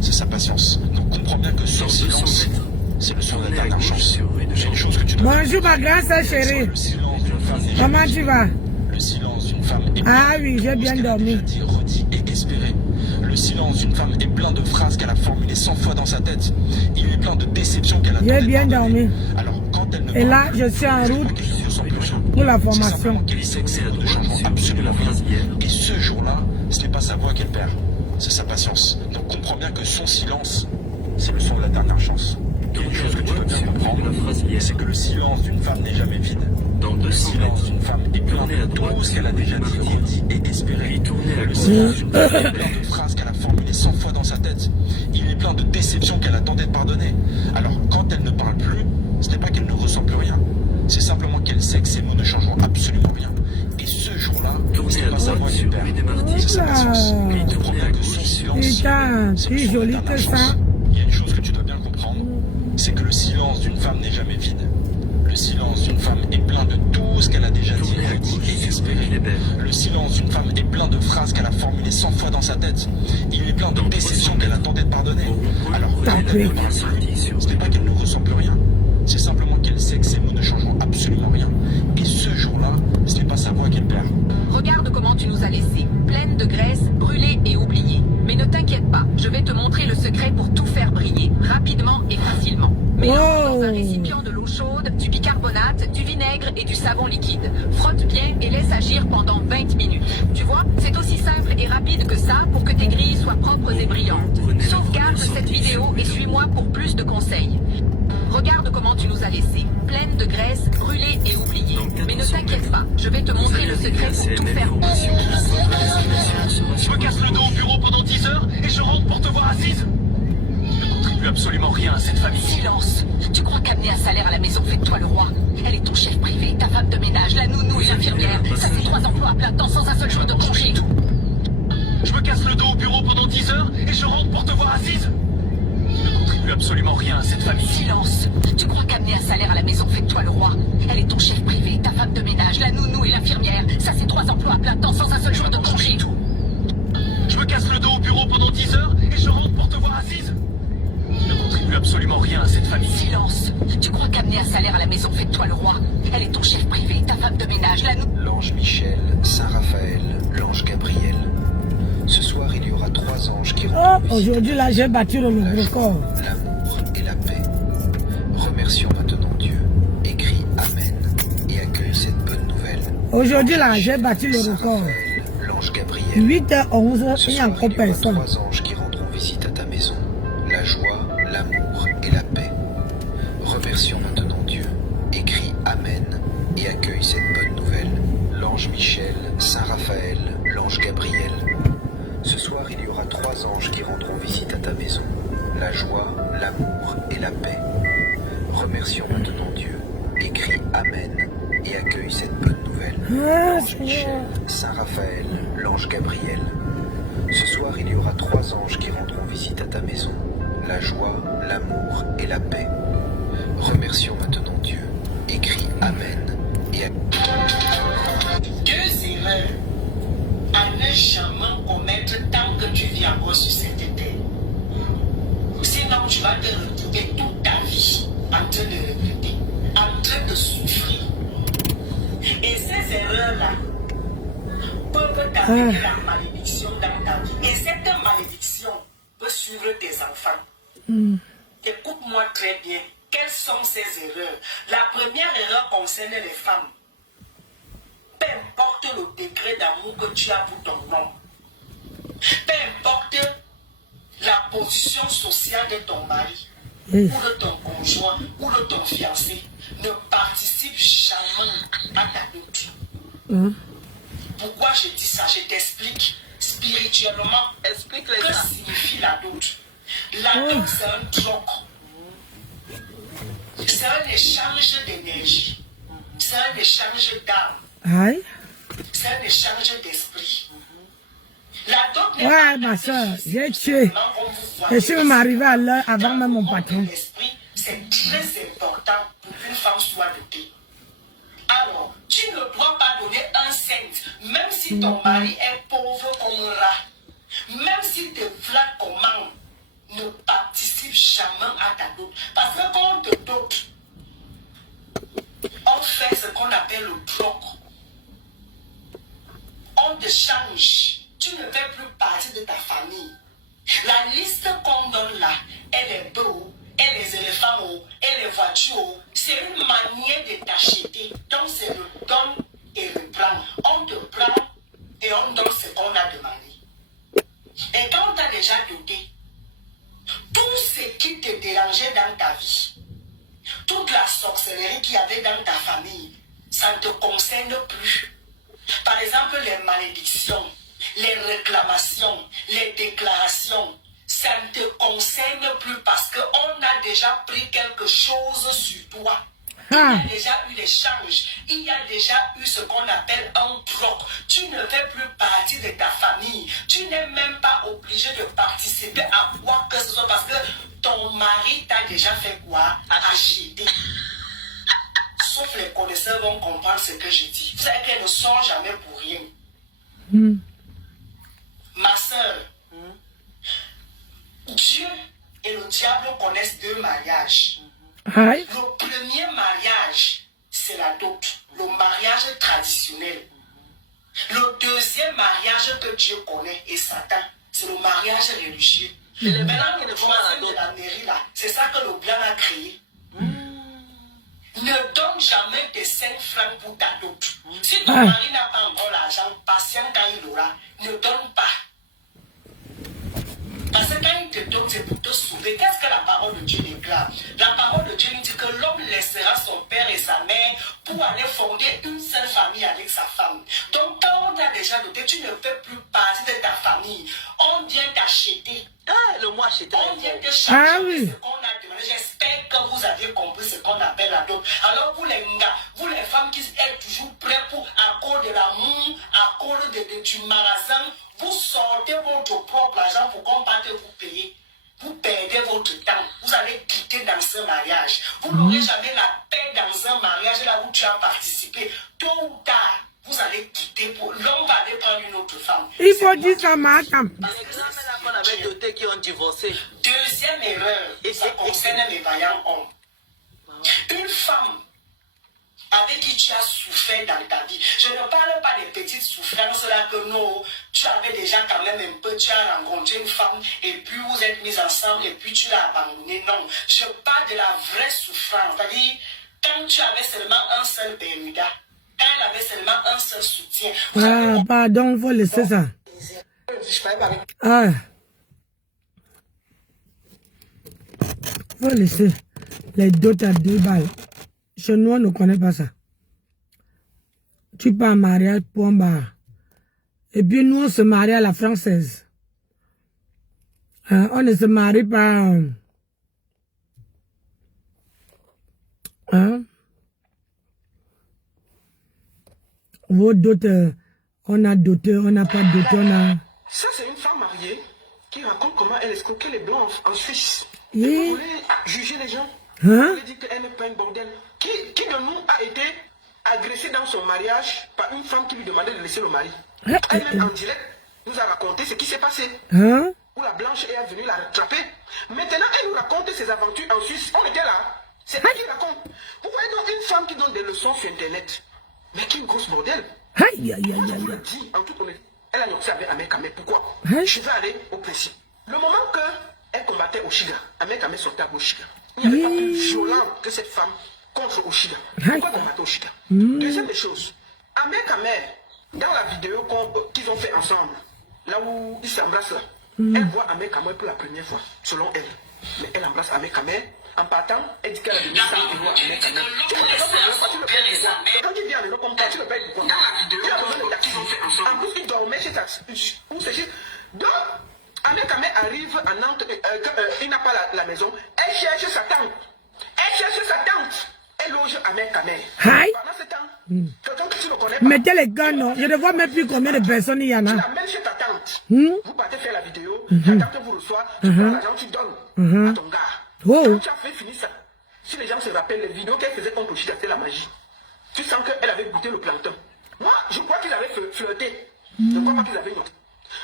c'est sa patience. Donc comprends bien que son Dans 200 silence, mètres, c'est le son de la tournez à dernière gauche chance. sur rue de J'ai une chose que tu dois Bonjour ma grande sœur C'est chérie. le silence d'une femme n'est Comment jamais tu vas? Le silence d'une femme est Ah plein oui, de j'ai tout bien ce qu'elle a dormi. déjà dit, redit et espéré. Le silence d'une femme est plein de phrases qu'elle a formulées 100 fois dans sa tête. Il est plein de déceptions qu'elle a J'ai bien dormi. Alors quand elle ne Et là, parle je plus, suis en c'est route pas qu'elle ne ressent plus rien. pour la C'est formation. simplement qu'elle sait que ces mots ne changeront absolument rien. Et ce jour-là, ce n'est pas sa voix qu'elle perd, c'est sa patience. Donc comprends bien que son silence, c'est le son de la dernière chance. Il y a une chose que tu dois bien comprendre, c'est que le silence d'une femme n'est jamais vide. Dans Le 200 silence mètres, d'une femme est plein tournez de à droite tout ce qu'elle a sur rue déjà des dit, Martyrs. redit et espéré. Puis tournez à Le gauche. silence d'une femme est plein de phrases qu'elle a formulées 100 fois dans sa tête. Il est plein de déceptions qu'elle attendait de pardonner. Alors quand elle ne parle plus, ce n'est pas qu'elle ne ressent plus rien. C'est simplement qu'elle sait que ces mots ne changeront absolument rien. Et ce jour-là, ce Tournez n'est à pas sa voix droite qui sur perd, rue des Martyrs. c'est sa patience. Oula. Et tu comprends bien que son silence, Putain, c'est le plus son de la joli dernière que chance. ça. Il y a une chose que tu dois bien comprendre, c'est que le silence d'une femme n'est jamais vide. Le silence d'une femme est plein de tout ce qu'elle a déjà dit, Tournez à redit gauche et sur rue espéré. Kléber. Le silence d'une femme est plein de phrases qu'elle a formulées 100 fois dans sa tête. Il est plein de Dans déceptions 300 qu'elle attendait de pardonner. Au rond-point, Alors quand prenez elle la ne parle première sortie plus, sur ce n'est pas qu'elle ne ressent plus rien. C'est simplement qu'elle sait que ces mots ne changeront absolument rien. Et ce jour-là, ce n'est pas sa voix qu'elle perd. Regarde comment tu nous as laissés, pleine de graisse, brûlée et oubliée. Mais ne t'inquiète pas, je vais te montrer le secret pour tout faire briller, rapidement et facilement. Mets dans un récipient de l'eau chaude, du bicarbonate, du vinaigre et du savon liquide. Frotte bien et laisse agir pendant 20 minutes. Tu vois, c'est aussi simple et rapide que ça pour que tes grilles soient propres et brillantes. Sauvegarde cette vidéo et suis-moi pour plus de conseils. Regarde comment tu nous as laissés, pleine de graisse, brûlée et oubliée. Mais ne t'inquiète pas, je vais te montrer le secret pour tout faire briller. Je me casse le dos au bureau pendant 10 heures et je rentre pour te voir assise. Le plus absolument rien à cette famille. Silence. Tu crois qu'amener un salaire à la maison fait de toi le roi? Elle est ton chef privé, ta femme de ménage, la nounou et l'infirmière. Ça fait 3 emplois à plein temps sans un seul jour de congé. Je me casse le dos au bureau pendant 10 heures et je rentre pour te voir assise. Tu ne contribues absolument rien à cette famille. Silence. Tu crois qu'amener un salaire à la maison fait de toi le roi? Elle est ton chef privé, ta femme de ménage, la nounou et l'infirmière. Ça c'est 3 emplois à plein temps sans un seul jour de congé. Je me casse le dos au bureau pendant 10 heures et je rentre pour te voir assise. Tu ne contribues absolument rien à cette famille. Silence. Tu crois qu'amener un salaire à la maison fait de toi le roi? Elle est ton chef privé, ta femme de ménage, la nounou... L'ange Michel, Saint Raphaël, l'ange Gabriel. Ce soir, il y aura 3 anges qui Oh, aujourd'hui là, j'ai battu le record. l'amour et la paix. Remercions maintenant Dieu. Écris Amen et accueille cette bonne nouvelle. Aujourd'hui là, j'ai battu le Saint record. Raphaël, l'ange Gabriel. 8h11, Ce il y a soir, encore il y aura personne. 3 anges qui rendront visite à ta maison. La joie, l'amour et la paix. Remercions maintenant Dieu. Écris Amen et accueille cette bonne nouvelle. L'ange Michel, Saint Raphaël, l'ange Gabriel. Ce soir, il y aura 3 anges qui rendront visite à ta maison. La joie, l'amour et la paix. Remercions maintenant Dieu. Écris Amen et accueille cette bonne nouvelle. Ah, L'ange Michel, Saint Raphaël, l'ange Gabriel. Ce soir, il y aura 3 anges qui rendront visite à ta maison. La joie, l'amour et la paix. Remercions maintenant Dieu. Écris Amen et 2 erreurs à ne jamais commettre tant que tu vis encore sur cette terre. Sinon, tu vas te retrouver toute ta vie en train de regretter, en train de souffrir. Et ces erreurs-là peuvent t'amener la malédiction dans ta vie. Et cette malédiction peut suivre tes enfants. Écoute-moi très bien. Quelles sont ces erreurs? La première erreur concerne les femmes. Peu importe le degré d'amour que tu as pour ton homme, peu importe la position sociale de ton mari, ou de ton conjoint, ou de ton fiancé, ne participe jamais à ta dot. Pourquoi je dis ça? Je t'explique spirituellement. Explique-les Que ça. signifie la dot? La dot, c'est un troc. C'est un échange d'énergie. C'est un échange d'âme. Aïe. C'est un échange d'esprit. La dot n'est Ouais, pas ma la soeur, dot j'ai physique, tué. comme vous Je voyez. suis même arrivé à l'heure avant Dans même mon le monde patron. de l'esprit, c'est très important pour qu'une femme soit dotée. Alors, tu ne dois pas donner un cent, même si ton mari est pauvre comme un rat, même s'il te flatte comment, ne participe jamais à ta dot. Parce que quand on te dote, on fait ce qu'on appelle le bloc. On te change. Tu ne fais plus partie de ta famille. La liste qu'on donne là, et les bœufs, et les éléphants, et les voitures, c'est une manière de t'acheter. Donc c'est le don et le prend. On te prend et on donne ce qu'on a demandé. Et quand tu as déjà doté, tout ce qui te dérangeait dans ta vie, toute la sorcellerie qu'il y avait dans ta famille, ça ne te concerne plus. Par exemple, les malédictions, les réclamations, les déclarations, ça ne te concerne plus parce qu'on a déjà pris quelque chose sur toi. Il y a déjà eu l'échange, il y a déjà eu ce qu'on appelle un troc. Tu ne fais plus partie de ta famille. Tu n'es même pas obligé de participer à quoi que ce soit parce que ton mari t'a déjà fait quoi? Acheter. Sauf les connaisseurs vont comprendre ce que je dis. Vous savez qu'elles ne sont jamais pour rien. Ma soeur, Dieu et le diable connaissent 2 mariages. Aïe. Le premier mariage, c'est la dot, le mariage traditionnel. Le deuxième mariage que Dieu connaît et Satan, c'est le mariage religieux. Maintenant, le voisin de la mairie là, c'est ça que le blanc a créé. Ne donne jamais tes 5 francs pour ta dot. Si ton mari n'a pas encore l'argent, patient quand il aura, ne donne pas. Parce que quand il te donne, c'est pour te sauver. Qu'est-ce que la parole de Dieu déclare? La parole de Dieu nous dit que l'homme laissera son père et sa mère pour aller fonder une seule famille avec sa femme. Donc quand on a déjà noté, tu ne fais plus partie de ta famille. On vient t'acheter. Ah, le mois acheté. On vient te changer ce qu'on a demandé. J'espère que vous aviez compris ce qu'on appelle la dot. Alors vous les gars, vous les femmes qui êtes toujours prêts pour à cause de l'amour, à cause du magasin, vous sortez votre propre argent pour qu'on parte vous payer. Vous perdez votre temps. Vous allez quitter dans ce mariage. Vous n'aurez jamais la paix dans un mariage là où tu as participé. Tôt ou tard, vous allez quitter pour l'homme va aller prendre une autre femme. Il faut dire ça, madame. Les femmes là qu'on avait doté qui ont divorcé. Deuxième erreur, ça concerne les vaillants hommes. Une femme avec qui tu as souffert dans ta vie. Je ne parle pas des petites souffrances là que non, tu avais déjà quand même un peu, tu as rencontré une femme et puis vous êtes mis ensemble et puis tu l'as abandonnée. Non, je parle de la vraie souffrance. C'est-à-dire, quand tu avais seulement un seul Bermuda, quand elle avait seulement un seul soutien. Ah, pardon, il faut laisser ça. Ah. Il faut laisser les dots à 2 balles. Chez nous, on ne connaît pas ça. Tu pars en mariage pour un bar. Et puis nous, on se marie à la française. On ne se marie pas... Vos dots, on a doté, on n'a pas doté, on a... Ça, c'est une femme mariée qui raconte comment elle escroquait les blancs en Suisse. Yeah. Elle voulait juger les gens. Hein? Elle dit qu'elle n'est pas une bordel. Qui de nous a été agressé dans son mariage par une femme qui lui demandait de laisser le mari? Elle-même en direct nous a raconté ce qui s'est passé. Hein? Où la blanche est venue la rattraper. Maintenant, elle nous raconte ses aventures en Suisse. On était là. C'est elle qui raconte. Vous voyez donc une femme qui donne des leçons sur Internet. Mais qui est une grosse bordel. Aïe, aïe, aïe, Moi, je vous le aïe. dis en toute honnêteté. Elle a négocié avec Ahmed Kamé. Pourquoi? Hein? Je vais aller au principe. Le moment qu'elle combattait Oshiga, Ahmed Kamé sortait à Oshiga. Il n'y avait pas plus violent que cette femme contre Oshiga. Pourquoi combattre Oshiga? Deuxième des choses, Ahmed Kamé, dans la vidéo qu'ils ont fait ensemble, là où ils s'embrassent là, elle voit Ahmed Kamé pour la première fois, selon elle. Mais elle embrasse Ahmed Kamé. En partant, elle dit qu'elle a donné 100 euros à Ahmed Kamé. Quand tu viens le comme ça, tu le payes pourquoi? Dans la vidéo, tu as besoin de taxis. En plus, il dormait chez taxi. Donc, Ahmed Kamé arrive à Nantes, il n'a pas la maison. Elle cherche sa tante. Elle loge Ahmed Kamé. Aïe. Pendant ce temps, quelqu'un que tu ne connais pas. Mettez les gars, non. Je ne vois même plus combien de personnes il y en Tu a. l'amènes chez ta tante. Vous partez faire la vidéo. Ta tante vous reçoit. Tu prends l'argent, tu donnes à ton gars. Oh. Quand tu as fait finir ça, si les gens se rappellent les vidéos qu'elle faisait contre Oshiga, c'était la magie. Tu sens qu'elle avait goûté le plancton. Moi, je crois qu'ils avaient flirté. Je ne crois pas qu'ils avaient noté.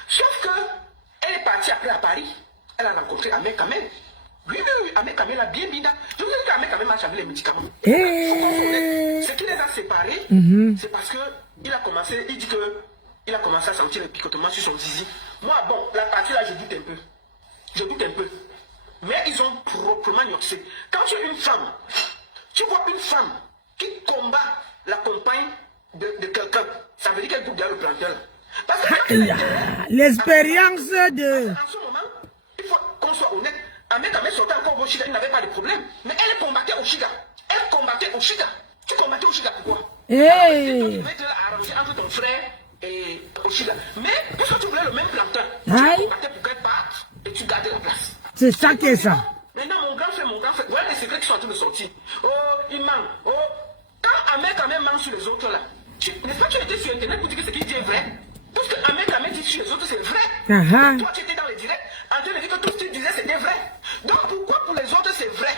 Sauf que elle est partie après à Paris. Elle a rencontré Ahmed Kamé. Oui, Ahmed Kamé l'a bien bida. Je vous ai dit qu'Ahmed Kamé marche avec les médicaments. Ce qui les a séparés, c'est parce que il dit que il a commencé à sentir le picotement sur son zizi. Moi, bon, la partie là, je doute un peu. Mais ils ont proprement nioxé. Quand tu es une femme, tu vois une femme qui combat la compagne de quelqu'un, ça veut dire qu'elle goûte dans le planteur. Parce que l'expérience de... En ce moment, il faut qu'on soit honnête. Ahmed Kamé sortait encore Oshiga, il n'avait pas de problème. Mais elle combattait Oshiga. Tu combattais Oshiga pourquoi? Hey. Tu voulais te arranger entre ton frère et Oshiga. Mais puisque tu voulais le même planteur, tu combattais pour qu'elle parte et tu gardais la place. C'est ça qui est ça. Maintenant, mon grand frère, voilà les secrets qui sont en train de sortir. Oh, il ment. Oh, quand Ahmed Kamé ment sur les autres là, n'est-ce pas que tu étais sur Internet pour dire que ce qu'il dit est vrai? Parce que Ahmed Kamé dit sur les autres c'est vrai. Toi, tu étais dans les directs en train de dire que tout ce que tu disais c'était vrai. Donc, pourquoi pour les autres c'est vrai?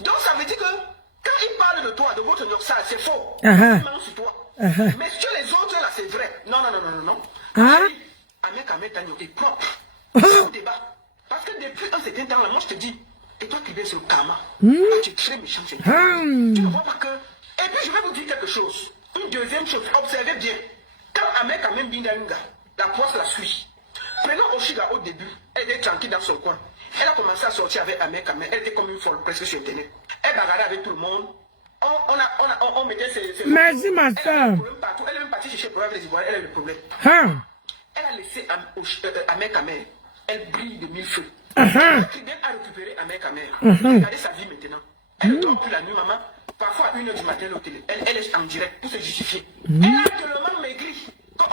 Donc, ça veut dire que quand il parle de toi, de votre Nyoxa, c'est faux. Il ment sur toi. Mais sur les autres là, c'est vrai. Non. Ahmed Kamé est propre. C'est un débat. Parce que depuis un certain temps là, moi je te dis, et toi qui viens sur le karma, tu es très méchant. Tu ne vois pas que. Et puis je vais vous dire quelque chose. Une deuxième chose, observez bien. Quand Ahmed Kamé Bindalinga, la poisse la suit. Prenons Oshiga au début, elle était tranquille dans son coin. Elle a commencé à sortir avec Ahmed Kamé, elle était comme une folle presque sur Internet. Elle bagarrait avec tout le monde. On mettait ses... Merci ma soeur. Elle est même partie chercher pour les Ivoiriens, elle a le problème. Elle a laissé Ahmed Kamé. Elle brille de 1000 feux. Elle a récupéré Ahmed Kamé. Regardez sa vie maintenant. Elle ne dort plus la nuit, maman. Parfois à 1h du matin, elle est au télé. Elle est en direct pour se justifier. Elle a tellement maigri.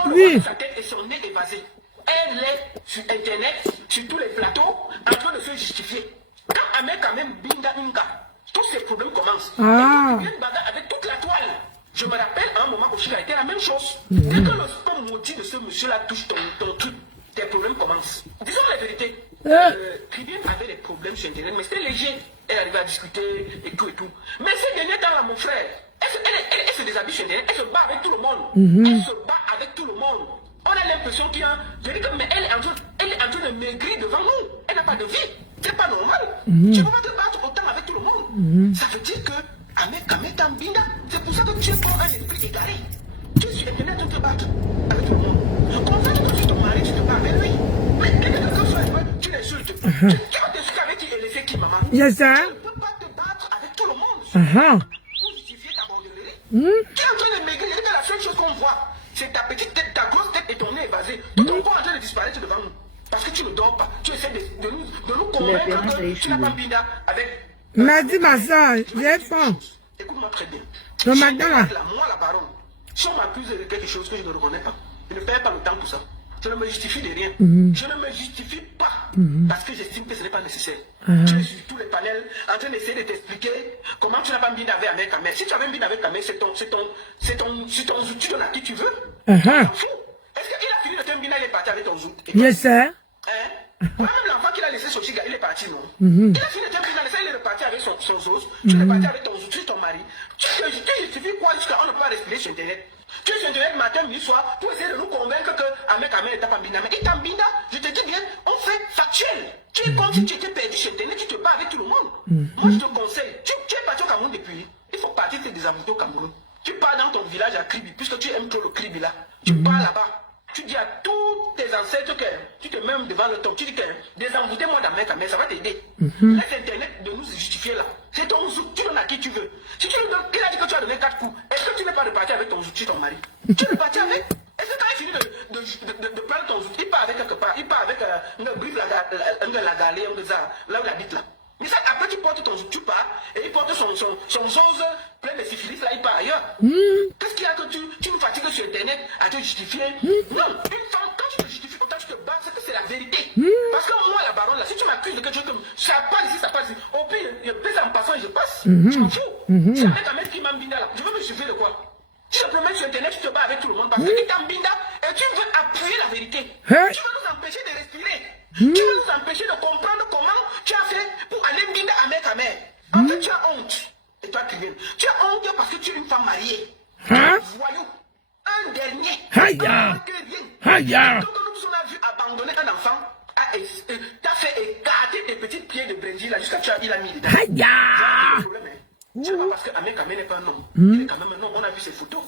On le Oui. Sa tête et son nez évasé. Elle est sur Internet, sur tous les plateaux, en train de se justifier. Quand Ahmed Kamel Binda Inga, tous ces problèmes commencent. Ah. Et avec toute la toile. Je me rappelle à un moment où il a été la même chose. Dès que le sport maudit de ce monsieur-là touche ton truc, tes problèmes commencent. Disons la vérité. Tribune avait des problèmes sur Internet, mais c'était léger. Elle arrivait à discuter et tout et tout. Mais ces derniers temps-là, mon frère, elle se déshabille sur Internet, elle se bat avec tout le monde. Elle se bat avec tout le monde. On a l'impression qu'il y a. Je dis que, mais elle est en train de maigrir devant nous. Elle n'a pas de vie. C'est pas normal. Tu ne peux pas te battre autant avec tout le monde. Ça veut dire que Ahmed Kamel Tambinda, c'est pour ça que tu es pour un esprit égaré. Tu es sur Internet, tu te battre avec tout le monde. Quand tu conduis ton mari, tu te bats avec lui. Mais dès que quelqu'un soit avec toi, tu l'insultes. Tu vas t'expliquer avec qui et laisser qui, maman. Yes, sir. Tu ne peux pas te battre avec tout le monde. Pour justifier ta bordellerie. Tu es en train de maigrir. C'est la seule chose qu'on voit. C'est ta petite tête, ta grosse tête et ton nez évasé. Tout ton corps est en train de disparaître devant nous. Parce que tu ne dors pas. Tu essaies de nous convaincre que tu n'as pas Binda avec... Merci, ma soeur. J'ai faim. Écoute-moi très bien. Le matin, là. Moi, la baronne, si on m'accuse de quelque chose que je ne reconnais pas, je ne perds pas le temps pour ça. Je ne me justifie de rien. Je ne me justifie pas parce que j'estime que ce n'est pas nécessaire. Tu es sur tous les panels en train d'essayer de t'expliquer comment tu n'as pas mis avec Kamel. Si tu avais mis avec Kamel, c'est ton zout, tu donnes à qui tu veux. Est-ce qu'il a fini de te mbina, il est parti avec ton zout? Yes, sir. Même l'enfant qu'il a laissé sortir, il est parti, non? Il a fini de te mbina, il est reparti avec son zos. Tu es parti avec ton zout, tu es ton mari. Tu justifies quoi jusqu'à on ne peut pas respirer sur Internet? Tu es sur Internet matin, midi, soir, pour essayer de nous convaincre que Ahmed Kamel n'est pas Mbinda. Mais il Mbinda, je te dis bien, on fait factuel. Tu es comme si tu étais perdu sur Internet, tu te bats avec tout le monde. Moi, je te conseille, tu es parti au Cameroun depuis, il faut partir de tes déshabitudes au Cameroun. Tu pars dans ton village à Kribi, puisque tu aimes trop le Kribi là. Tu pars là-bas. Tu dis à tous tes ancêtres que tu te mets devant le tombe. Tu dis que désenvoûtez-moi d'Ahmed Kamel, ça va t'aider. Laisse Internet de nous justifier là. C'est ton zouk, tu donnes à qui tu veux. Si tu lui donnes, qu'il a dit que tu as donné 4 coups, est-ce que tu n'es pas reparti avec ton zouk, tu ton mari? Tu es reparti avec? Est-ce que tu as fini de prendre ton zouk? Il part avec quelque part, il part avec un brief, la galée, là où il habite là. Mais ça, après tu portes ton zouk, tu pars, et il porte son chose plein de syphilis, là il part ailleurs. Qu'est-ce qu'il y a que tu nous fatigues sur Internet à te justifier? Non, une femme, quand tu te justifies, autant tu te bats, c'est que c'est la vérité. Parce que moi, la baronne, là, si tu m'accuses de quelque chose comme ça passe ici, ça passe ici, au pire, je pèse en passant et je passe. Je m'en fous. C'est avec un mec qui m'a mbinda là. Je veux me justifier de quoi? Tu te promènes sur Internet, tu te bats avec tout le monde parce que tu t'embinda et tu veux appuyer la vérité. Tu veux nous empêcher de respirer. Tu veux nous empêcher de comprendre comment tu as fait pour aller mbinda à Ahmed Kamel. En fait, tu as honte. Et toi, Kylian, tu as honte parce que tu es une femme mariée. Voyou. Un dernier. Donc, nous on a vu abandonner un enfant. T'as fait écarter tes petits pieds de brésil là jusqu'à il a mis dedans. C'est pas parce que Ahmed Kamel n'est pas un homme. Il est quand même un homme. On a vu ses photos.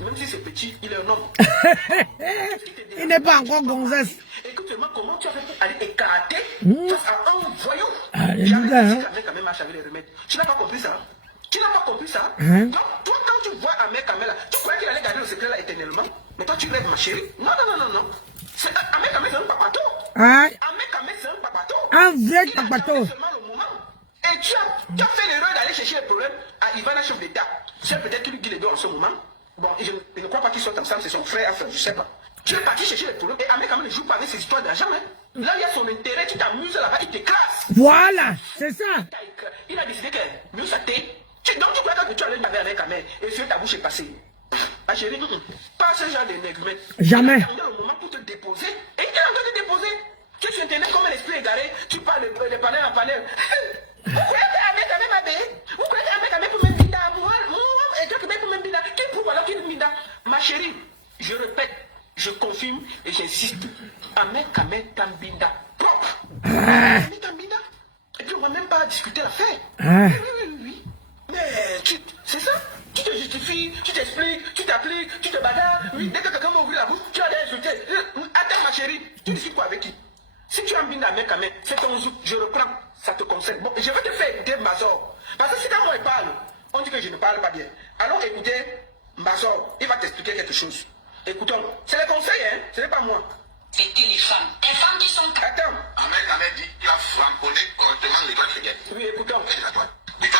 Même si c'est petit, il est un homme. Il n'est pas encore gonzesse. Écoute-moi, comment tu as fait pour aller écarter face à un voyou? Jamais dit qu'Ahmed Kamel marche avec les remèdes. Tu n'as pas compris ça? Tu n'as pas compris ça? Donc, toi, quand tu vois Ahmed Kamel là, tu croyais qu'il allait garder le secret là éternellement? Mais toi, tu rêves, ma chérie. Non. Ahmed Kamel, c'est un papato. Ahmed Kamel, c'est un papato. Un vrai papato. Et tu as fait l'erreur d'aller chercher les problèmes à Ivana, chef d'État. C'est peut-être qui lui dit les deux en ce moment. Bon, je ne crois pas qu'ils soient ensemble, c'est son frère, enfin, je ne sais pas. Tu es parti chercher les problèmes et Ahmed Kamel ne joue pas avec ses histoires d'argent. Là, il y a son intérêt, tu t'amuses là-bas, il t'écrase. Voilà, c'est ça. Il a décidé que mieux ça t'est. Donc tu crois que tu allais avec Ahmed Kamel et sur ta bouche est passée. Ma chérie, pas ce genre de nègre. Jamais. Il a le moment pour te déposer et il est en train de te déposer. Tu es sur Internet comme un esprit égaré, tu parles de panel en panel. Vous croyez qu'Ahmed Kamel m'a payé? Vous croyez qu'Ahmed Kamel peut me binda? Et toi, Kamel peut me binda? Qui prouve alors qu'il me binda? Ma chérie, je répète, je confirme et j'insiste. Ahmed Kamel Tambinda propre. Ahmed Tambinda. Et puis on ne va même pas discuter l'affaire. Oui. Mais c'est ça. Tu te justifies, tu t'expliques, tu t'appliques, tu te bagarres. Oui, dès que quelqu'un va ouvrir la bouche, tu vas aller insulter. Attends ma chérie, tu discutes quoi avec qui? Si tu as un bin Ahmed Kamel, c'est ton zouk, je reprends, ça te concerne. Bon, je vais te faire écouter Mbazor. Parce que si quand moi il parle, on dit que je ne parle pas bien. Allons écouter Mbazor, il va t'expliquer quelque chose. Écoutons, c'est le conseil, hein, ce n'est pas moi. C'était les femmes. Les femmes qui sont... Attends. Ahmed Kamel dit qu'il a framponné correctement l'étoile Figuette. Oui, écoutons. L'étoile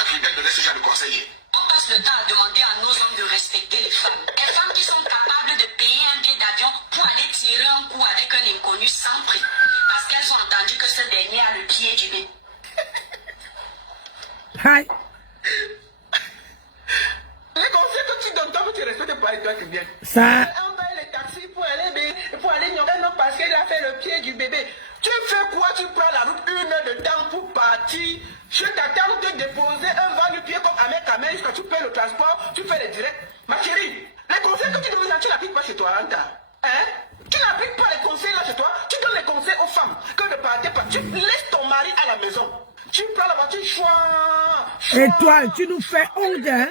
Figuette donnait ce genre de conseiller. On passe le temps à demander à nos hommes de respecter les femmes. Les femmes qui sont capables de payer un billet d'avion pour inconnu sans prix. Parce qu'elles ont entendu que ce dernier a le pied du bébé. Hi. Les conseils que tu donnes, tant que tu respectes pas et toi qui viens. Ça. On paye les taxis pour aller ignorer non parce qu'il a fait le pied du bébé. Tu fais quoi? Tu prends la route 1 heure de temps pour partir. Je t'attends de déposer un va-nu-pied comme Ahmed Kamel jusqu'à tu payes le transport, tu fais les directs. Ma chérie, les conseils que tu donnes là, tu n'appliques pas chez toi, Anta. Hein? Tu n'appliques pas les conseils là chez toi. Tu donnes les conseils aux femmes que de partir pas. Tu laisses ton mari à la maison. Tu prends la voiture, Étoile, tu nous fais honte, hein?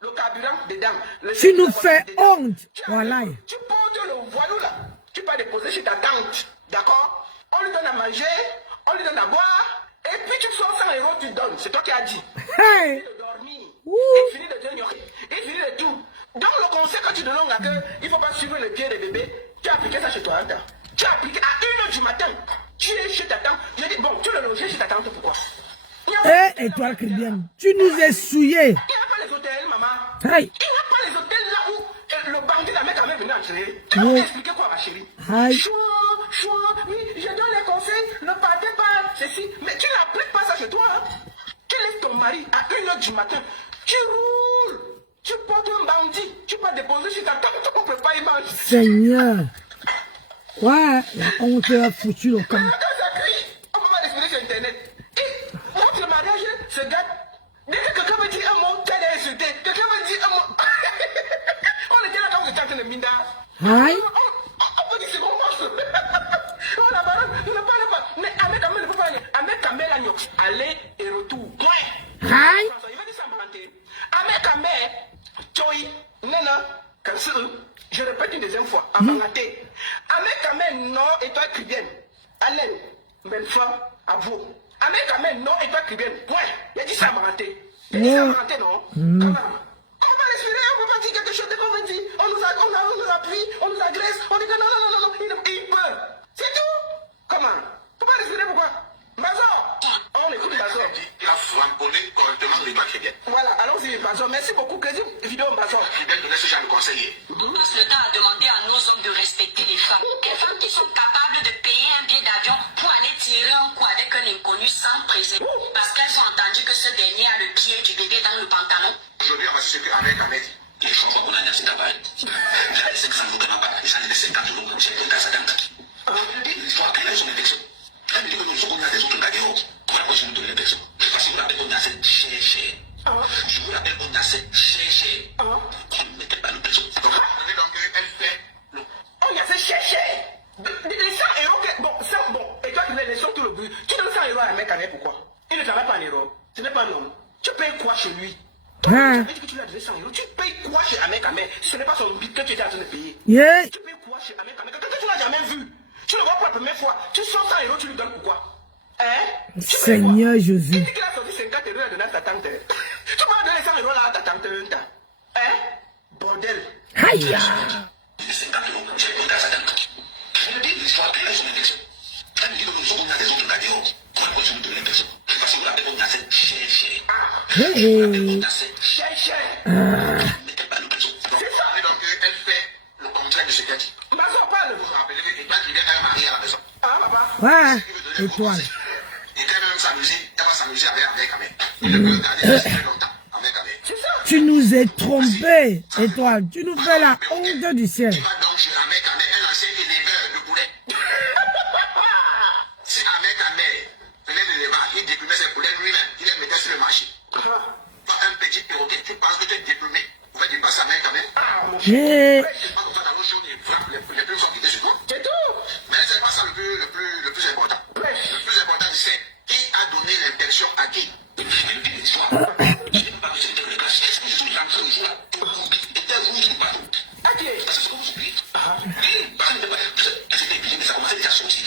Le carburant dedans. Tu nous fais honte. Voilà. Tu portes le voilou là. Tu peux déposer chez ta tante. D'accord? On lui donne à manger, on lui donne à boire. Et puis tu sors 100 euros, tu donnes. C'est toi qui as dit. Hey. Il finit de dormir. Il finit de t'ignorer. Il finit de tout. Donc le conseil que tu donnes là, il ne faut pas suivre le pied des bébés. Tu as appliqué ça chez toi, Anta. Tu as appliqué à 1 heure du matin. Tu es chez ta tante. Je dis, bon, tu le loges chez ta tante, pourquoi? Eh, Étoile chrétienne, tu nous es souillé. Il n'y a pas les hôtels, maman. Hey. Il n'y a pas les hôtels là où le bandit, la mec a même venu entrer. Tu vas m'expliquer quoi, ma chérie? Hey. Choix, oui, je donne les conseils, ne partez pas, ceci. Mais tu n'appliques pas ça chez toi. Hein? Tu laisses ton mari à 1 heure du matin. Tu roules. Tu portes un bandit. Tu vas déposer sur ta tante, tu ne peux pas y manger. Seigneur. Ouais, la honte a foutu le camp. Quand ça crie, on peut pas l'expliquer sur Internet. Montre le mariage, se gâte. Dès que quelqu'un me dit un mot, tu as insulté. Quelqu'un me dit un mot. On était là quand vous étiez en train de Minda. Aïe. On peut dire c'est bon, oh la baronne, ne parle pas. Mais Ahmed Kamel ne peut pas aller. Ahmed Kamel a Nyox. Aller et retour. Point. Aïe. Il va dire ça en parenté. Ahmed Kamel, Choi, Nena, Kansu. Je répète une deuxième fois. En parenté. Ahmed Kamel, non, et toi, Kribienne. Alain, Benfa, Avo. Ahmed Kamel, non, et toi, Kribienne. Point. Il a dit ça en parenté. Il a dit ça en parenté, non? Comment? On va l'expliquer, on ne peut pas dire quelque chose de qu'on veut dire. On nous appuie, on nous agresse, on dit que non, il peut. C'est tout. Comment? On ne peut pas l'expliquer pourquoi. Bazor. On écoute Bazor. Il a framponné correctement les doigts très bien. Voilà, allons-y, Bazor. Merci beaucoup. Quelle vidéo, Bazor? Il vient donner ce genre de conseiller. On passe le temps à demander à nos hommes de respecter les femmes. Des femmes qui sont capables de payer un billet d'avion pour aller tirer un coup avec un inconnu sans préserver. Parce qu'elles ont entendu que ce dernier a le pied du bébé dans le pantalon. Aujourd'hui, on va se suivre avec Ahmed. Il faut qu'on a un accident pareil. Il a 500 euros quand même pas. Il s'en est 50 euros comme c'est pour ta sadante. Il faut appeler son élection. Elle me dit que nous sommes des autres gagnants. Pour la prochaine de l'élection. Parce que vous l'appelez on a cette cher. Je vous l'appelle on a cette cher. On ne mettait pas le président. Donc, elle fait. On a fait chercher. Les 100 euros que. Bon, et toi, les 100 tout le but. Tu donnes 100 euros à un mec, pourquoi? Il ne travaille pas en euros. Ce n'est pas un homme. Tu payes quoi chez lui? Tu dit que tu lui as donné 100 euros. Tu payes quoi chez Ahmed Kamel? Ce n'est pas son but que tu étais en train de payer. Yeah. Tu payes quoi chez Ahmed Kamel? Quelqu'un que tu n'as jamais vu. Tu le vois pour la première fois. Tu sors 100 euros, tu lui donnes pourquoi? Hein? Seigneur Jésus. Tu dis qu'il a sorti 50 euros à donner à ta tante. Tu vas donner 100 euros là à ta tante. Hein? Bordel. Aïe. 50 euros comme c'est pour ta sadante. Je me dis, il faut appeler son élection. Elle me dit que nous sommes des autres gagnants. Pour la prochaine de l'élection. Parce que vous l'appelez on a cette cher. Hey. Mettez pas le président. C'est ça. Donc, elle fait le contraire de ce qu'elle dit. Mazor, parle. Vous vous rappelez que quand il vient à marier à la maison. Ah, papa. Ouais. Étoile. Et quand même s'amuser, elle va s'amuser avec Ahmed. Il peut garder très longtemps avec Ahmed. C'est ça. Tu nous es trompés, Étoile. Tu nous fais la honte du ciel. Il va donc chez Ahmed, un ancien éleveur de poulet. Si Ahmed venait de l'élevage, il déplumait ses poulets lui-même. Il les mettait sur le marché. Pas un petit perroquet. Tu penses que tu es déplumé. Vous pouvez dépasser Ahmed quand même. Yeah. C'est pas comme ça dans l'eau chaude, il frappe les plus forts qui étaient sur toi. C'est tout. Mais c'est pas ça le plus important. Le plus important, c'est qui a donné l'intention à qui. Je ne dis l'histoire. Je ne sais pas que c'était le cas. Est-ce que je suis rentré un jour là? Était rouge ou pas? Ok. Parce que c'est comme vous oubliez. Parce que c'était épuisé, mais ça commençait déjà à sortir.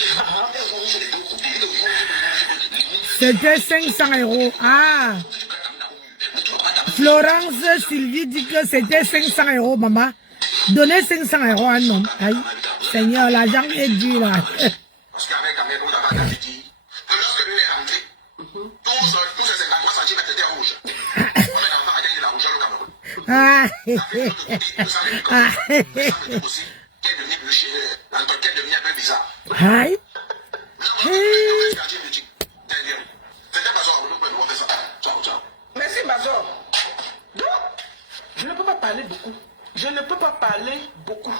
C'était 500 euros. Ah. Florence Sylvie dit que c'était 500 euros, maman. Donnez 500 euros à un homme. Aïe. Seigneur, l'argent est dur là. Parce qu'avec Ahmed, on avait dit que lorsque lui est rentré, tous ces 53 cm étaient rouges. On est enfant à gagner la rougeur au Cameroun. Ah. qui est devenu plus cher, Antoine qui est devenu un peu bizarre. Aïe. Merci, Mazor. Donc, je ne peux pas parler beaucoup. Je ne peux pas parler beaucoup.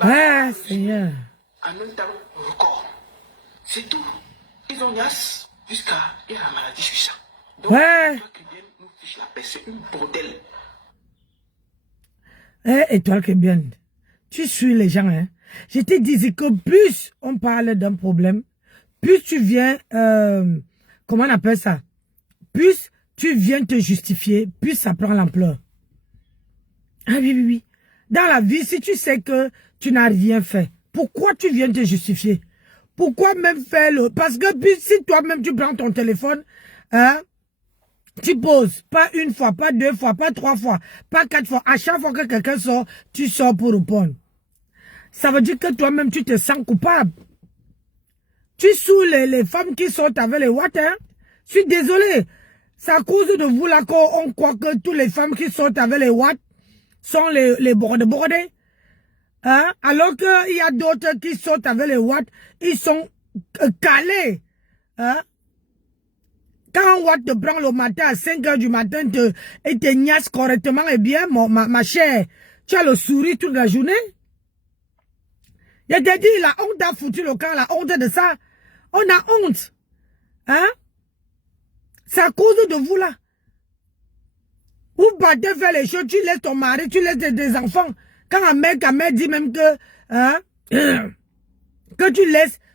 Ah, Seigneur. En même temps, record. C'est tout. Ils ont Nias jusqu'à la maladie suisse. Donc, Ouais. toi qui viens nous fiche la paix, c'est une bordel. Eh, étoile que bien. Tu suis les gens, hein. Je te disais que plus on parle d'un problème, plus tu viens, comment on appelle ça? Plus tu viens te justifier, plus ça prend l'ampleur. Ah oui, oui, oui. Dans la vie, si tu sais que tu n'as rien fait, pourquoi tu viens te justifier? Pourquoi même faire le... Parce que puis, si toi-même tu prends ton téléphone, hein, tu poses, pas une fois, pas deux fois, pas trois fois, pas quatre fois. À chaque fois que quelqu'un sort, tu sors pour répondre. Ça veut dire que toi-même, tu te sens coupable. Tu saoules les femmes qui sortent avec les watts, hein. Je suis désolé. C'est à cause de vous là qu'on croit que toutes les femmes qui sortent avec les watts sont les bordés. Hein? Alors qu'il y a d'autres qui sortent avec les watts, ils sont calés. Hein? Quand un watt te prend le matin à 5 h du matin et te niasse correctement, eh bien, ma chère, tu as le sourire toute la journée. Je te dis, la honte a foutu le camp, la honte de ça. On a honte. Hein? C'est à cause de vous là. Vous partez faire les choses, tu laisses ton mari, tu laisses tes enfants. Quand un mec dit même que, hein, que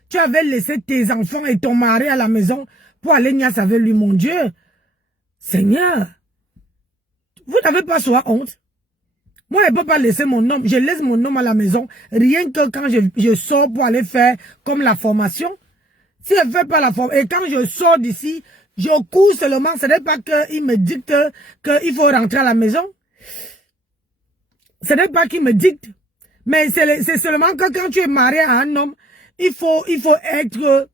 tu avais laissé tes enfants et ton mari à la maison pour aller niasse avec lui, mon Dieu. Seigneur, vous n'avez pas soit honte. Moi, je ne peux pas laisser mon homme. Je laisse mon homme à la maison, rien que quand je sors pour aller faire comme la formation. Si je ne fais pas la formation, et quand je sors d'ici, je cours seulement, ce n'est pas qu'il me dicte qu'il faut rentrer à la maison. Ce n'est pas qu'il me dicte. Mais c'est seulement que quand tu es marié à un homme, il faut être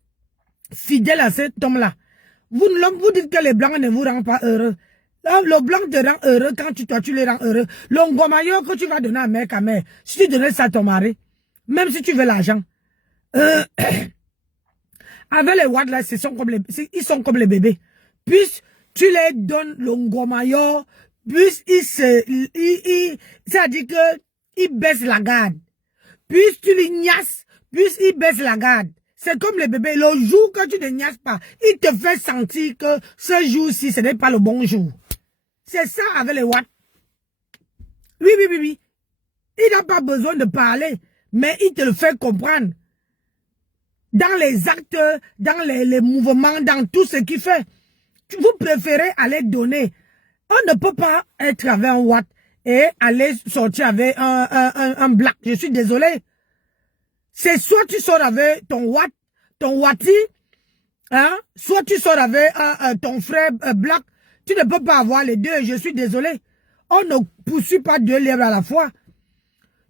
fidèle à cet homme-là. Vous dites que les blancs ne vous rendent pas heureux. Le blanc te rend heureux quand tu les rends heureux. Le ngomayo que tu vas donner à mère, si tu donnais ça à ton mari, même si tu veux l'argent, avec les watts là, ils sont comme les bébés. Puis tu les donnes le ngomayo, puis c'est-à-dire que ils baissent la garde. Puis tu les niasses, puis ils baissent la garde. C'est comme les bébés. Le jour que tu ne niasses pas, il te fait sentir que ce jour-ci, ce n'est pas le bon jour. C'est ça avec les watts. Oui. Il n'a pas besoin de parler, mais il te le fait comprendre. Dans les actes, dans les mouvements, dans tout ce qu'il fait. Vous préférez aller donner. On ne peut pas être avec un watt et aller sortir avec un black. Je suis désolé. C'est soit tu sors avec ton watti, hein, soit tu sors avec ton frère black. Tu ne peux pas avoir les deux, je suis désolé. On ne poursuit pas deux lièvres à la fois.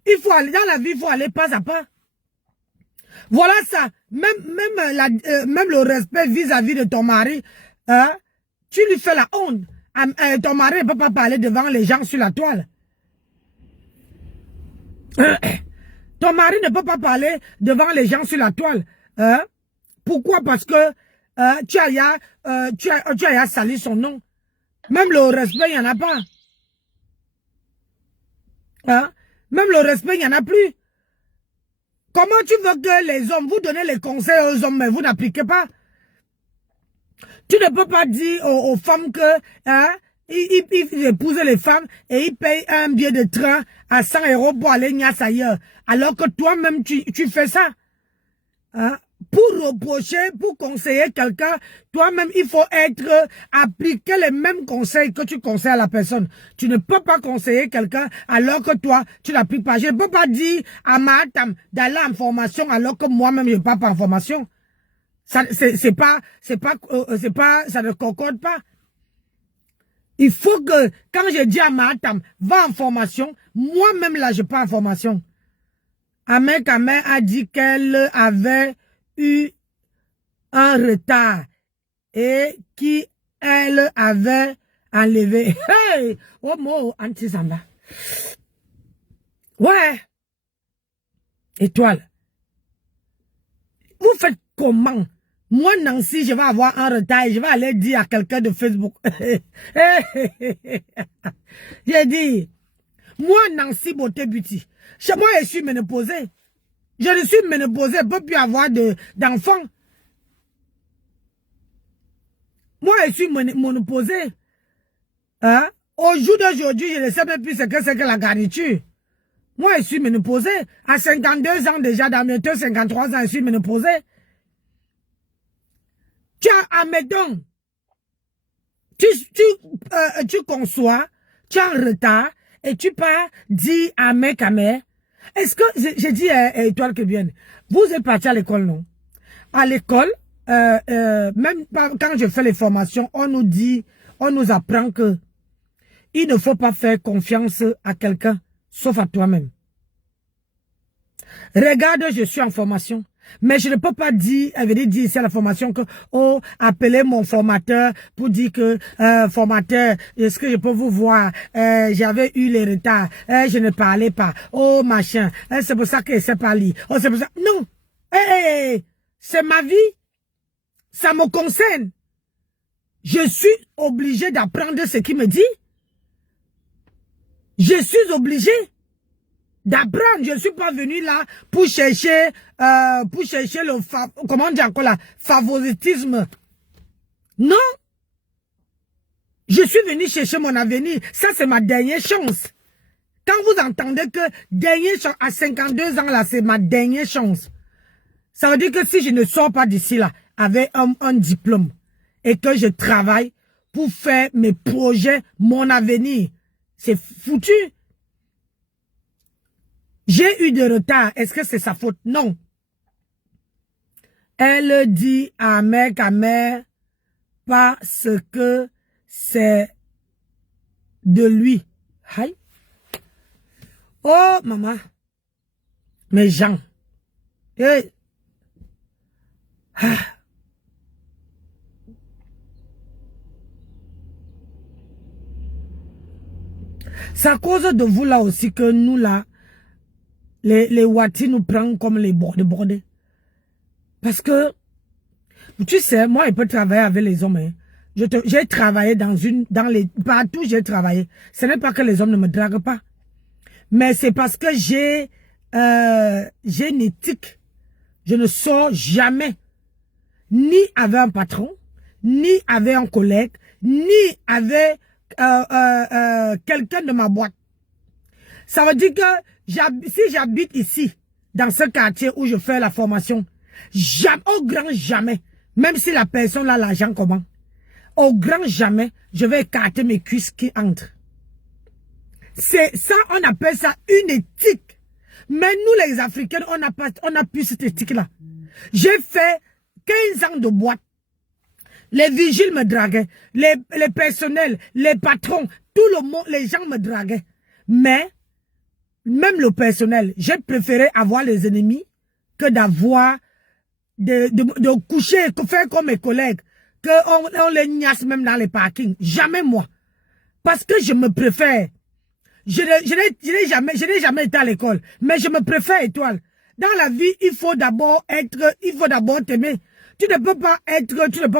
Il faut aller, dans la vie, il faut aller pas à pas. Voilà ça. Même le respect vis-à-vis de ton mari, hein, tu lui fais la honte. Ton mari ne peut pas parler devant les gens sur la toile. Ton mari ne peut pas parler devant les gens sur la toile. Hein? Pourquoi? Parce que tu as sali son nom. Même le respect, il n'y en a pas. Hein? Même le respect, il n'y en a plus. Comment tu veux que les hommes, vous donnez les conseils aux hommes, mais vous n'appliquez pas? Tu ne peux pas dire aux femmes que hein, ils épousent les femmes et ils payent un billet de train à 100 € pour aller niasse ailleurs. Alors que toi-même, tu fais ça. Hein? Pour reprocher, pour conseiller quelqu'un, toi-même, il faut appliquer les mêmes conseils que tu conseilles à la personne. Tu ne peux pas conseiller quelqu'un alors que toi, tu n'appliques pas. Je ne peux pas dire à Mahatam d'aller en formation alors que moi-même, je ne pars pas en formation. Ça, ça ne concorde pas. Il faut que, quand je dis à Mahatam, va en formation, moi-même là, je pars en formation. Ahmed Kamer a dit qu'elle avait eu un retard et qu'elle avait enlevé. Hey! Oh mon anti-samba. Ouais. Étoile. Vous faites comment? Moi, Nancy, je vais avoir un retard et je vais aller dire à quelqu'un de Facebook. J'ai dit, moi, Nancy Beauté Beauty, chez moi, je suis ménopausée. Je ne suis ménopausée, je ne peux plus avoir d'enfants. Moi, je suis ménopausée. Hein? Au jour d'aujourd'hui, je ne sais même plus ce que c'est que la garniture. Moi, je suis ménopausée. À 52 ans déjà, dans mes 53 ans, je suis ménopausée. Tu as, admettons, tu conçois, tu es en retard, et tu pars dire à mec, est-ce que, j'ai dit à Étoile que bien, vous êtes parti à l'école, non? À l'école, même quand je fais les formations, on nous dit, on nous apprend que il ne faut pas faire confiance à quelqu'un, sauf à toi-même. Regarde, je suis en formation. Mais je ne peux pas dire ici à la formation que, oh, appelez mon formateur pour dire que, formateur, est-ce que je peux vous voir? J'avais eu les retards. Je ne parlais pas. Oh, machin. C'est pour ça que je ne sais pas lire. Oh, c'est pour ça. Non. C'est ma vie. Ça me concerne. Je suis obligé d'apprendre ce qu'il me dit. Je suis obligé d'apprendre. Je ne suis pas venu là pour chercher le comment dire encore là, favoritisme. Non. Je suis venu chercher mon avenir. Ça, c'est ma dernière chance. Quand vous entendez que dernière chance, à 52 ans là, c'est ma dernière chance. Ça veut dire que si je ne sors pas d'ici là, avec un diplôme, et que je travaille pour faire mes projets, mon avenir, c'est foutu. J'ai eu de retard. Est-ce que c'est sa faute? Non. Elle dit à mère parce que c'est de lui. Aïe. Oh, maman. Mes gens. Hey. Ah. C'est à cause de vous là aussi que nous là, les Wati nous prennent comme les bordés. Parce que, tu sais, moi, je peux travailler avec les hommes. Hein. J'ai travaillé partout j'ai travaillé. Ce n'est pas que les hommes ne me draguent pas. Mais c'est parce que j'ai une éthique. Je ne sors jamais. Ni avec un patron, ni avec un collègue, ni avec quelqu'un de ma boîte. Ça veut dire que si j'habite ici, dans ce quartier où je fais la formation, jamais, au grand jamais, même si la personne a l'argent comment, au grand jamais, je vais écarter mes cuisses qui entrent. C'est ça, on appelle ça une éthique. Mais nous les Africains, on n'a plus cette éthique-là. J'ai fait 15 ans de boîte. Les vigiles me draguaient, les personnels, les patrons, tout le monde, les gens me draguaient. Mais, même le personnel, j'ai préféré avoir les ennemis que d'avoir, de coucher, faire comme mes collègues, qu'on les niasse même dans les parkings. Jamais moi. Parce que je me préfère. Je n'ai jamais été à l'école, mais je me préfère Étoile. Dans la vie, il faut d'abord t'aimer. Tu ne peux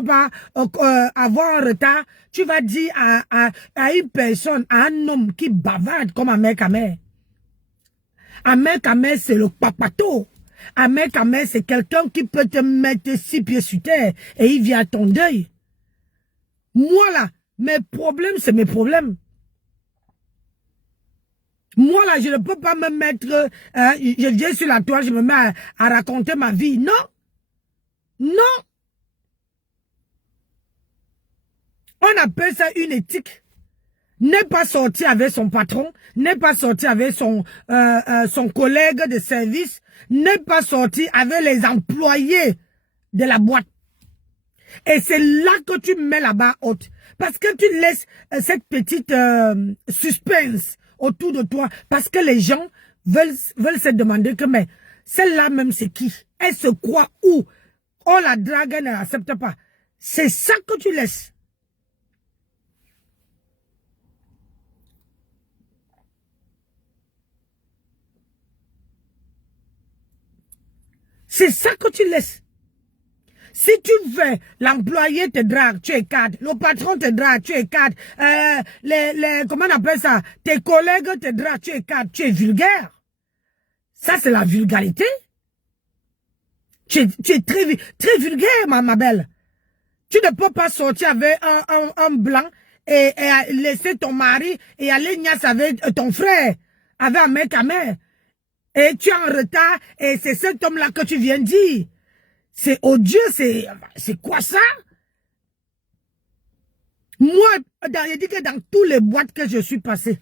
pas avoir un retard. Tu vas dire à une personne, à un homme qui bavarde comme Ahmed Kamer. Ahmed Kamer, c'est le papato. Ahmed Kamer, c'est quelqu'un qui peut te mettre 6 pieds sur terre et il vient à ton deuil. Moi là, mes problèmes, c'est mes problèmes. Moi là, je ne peux pas me mettre, je viens sur la toile, je me mets à raconter ma vie. Non. Non. On appelle ça une éthique. N'est pas sorti avec son patron, n'est pas sorti avec son collègue de service, n'est pas sorti avec les employés de la boîte. Et c'est là que tu mets la barre haute. Parce que tu laisses cette petite suspense autour de toi. Parce que les gens veulent se demander que, mais celle-là même c'est qui? Elle se croit où? Oh, la drague ne l'accepte pas. C'est ça que tu laisses. C'est ça que tu laisses. Si tu veux, l'employé te drague, tu es cadre. Le patron te drague, tu es cadre. Comment on appelle ça? Tes collègues te draguent, tu es cadre. Tu es vulgaire. Ça, c'est la vulgarité. Tu es très vulgaire, ma belle. Tu ne peux pas sortir avec un blanc et laisser ton mari et aller niasse avec ton frère, avec un mec à mère. Et tu es en retard et c'est cet homme-là que tu viens dire. C'est odieux, c'est quoi ça? Moi, j'ai dit que dans tous les boîtes que je suis passé,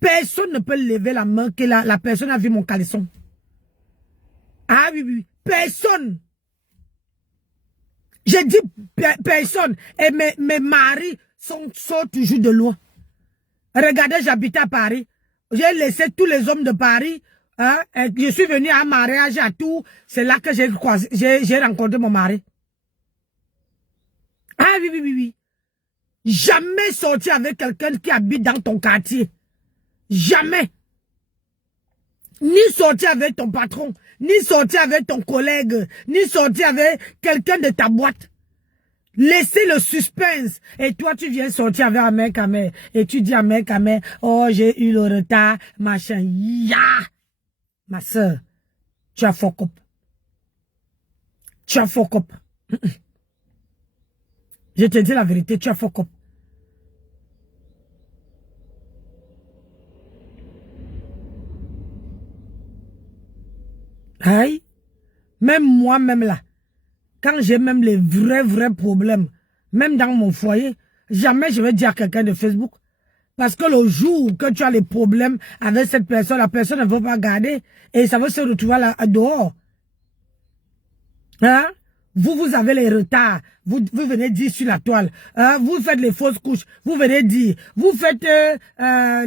personne ne peut lever la main que la personne a vu mon caleçon. Ah oui, personne. J'ai dit personne. Et mes maris sont toujours de loin. Regardez, j'habite à Paris. J'ai laissé tous les hommes de Paris. Hein, je suis venu à un mariage à tout. C'est là que j'ai rencontré mon mari. Ah oui. Jamais sorti avec quelqu'un qui habite dans ton quartier. Jamais. Ni sorti avec ton patron, ni sorti avec ton collègue, ni sorti avec quelqu'un de ta boîte. Laissez le suspense. Et toi, tu viens sortir avec un mec à mère. Et tu dis à un mec à mère, oh, j'ai eu le retard, machin. Ya! Ma soeur, tu as fuck up. Tu as fuck up. Je te dis la vérité, tu as fuck up. Aïe. Même moi-même là, quand j'ai même les vrais problèmes, même dans mon foyer, jamais je vais dire à quelqu'un de Facebook. Parce que le jour que tu as les problèmes avec cette personne, la personne ne veut pas garder et ça va se retrouver là dehors. Hein? Vous avez les retards. Vous venez dire sur la toile. Hein? Vous faites les fausses couches. Vous venez dire. Vous faites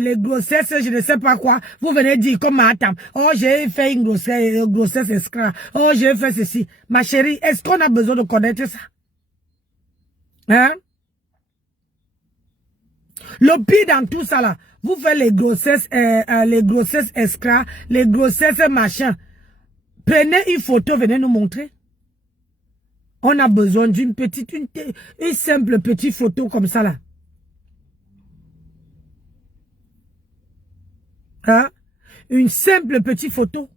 les grossesses, je ne sais pas quoi. Vous venez dire comme madame. Oh, j'ai fait une grossesse escrave. Oh, j'ai fait ceci. Ma chérie, est-ce qu'on a besoin de connaître ça? Hein? Le pire dans tout ça là, vous faites les grossesses escrats, les grossesses machin. Prenez une photo, venez nous montrer. On a besoin d'une petite, une simple petite photo comme ça là. Hein? Une simple petite photo.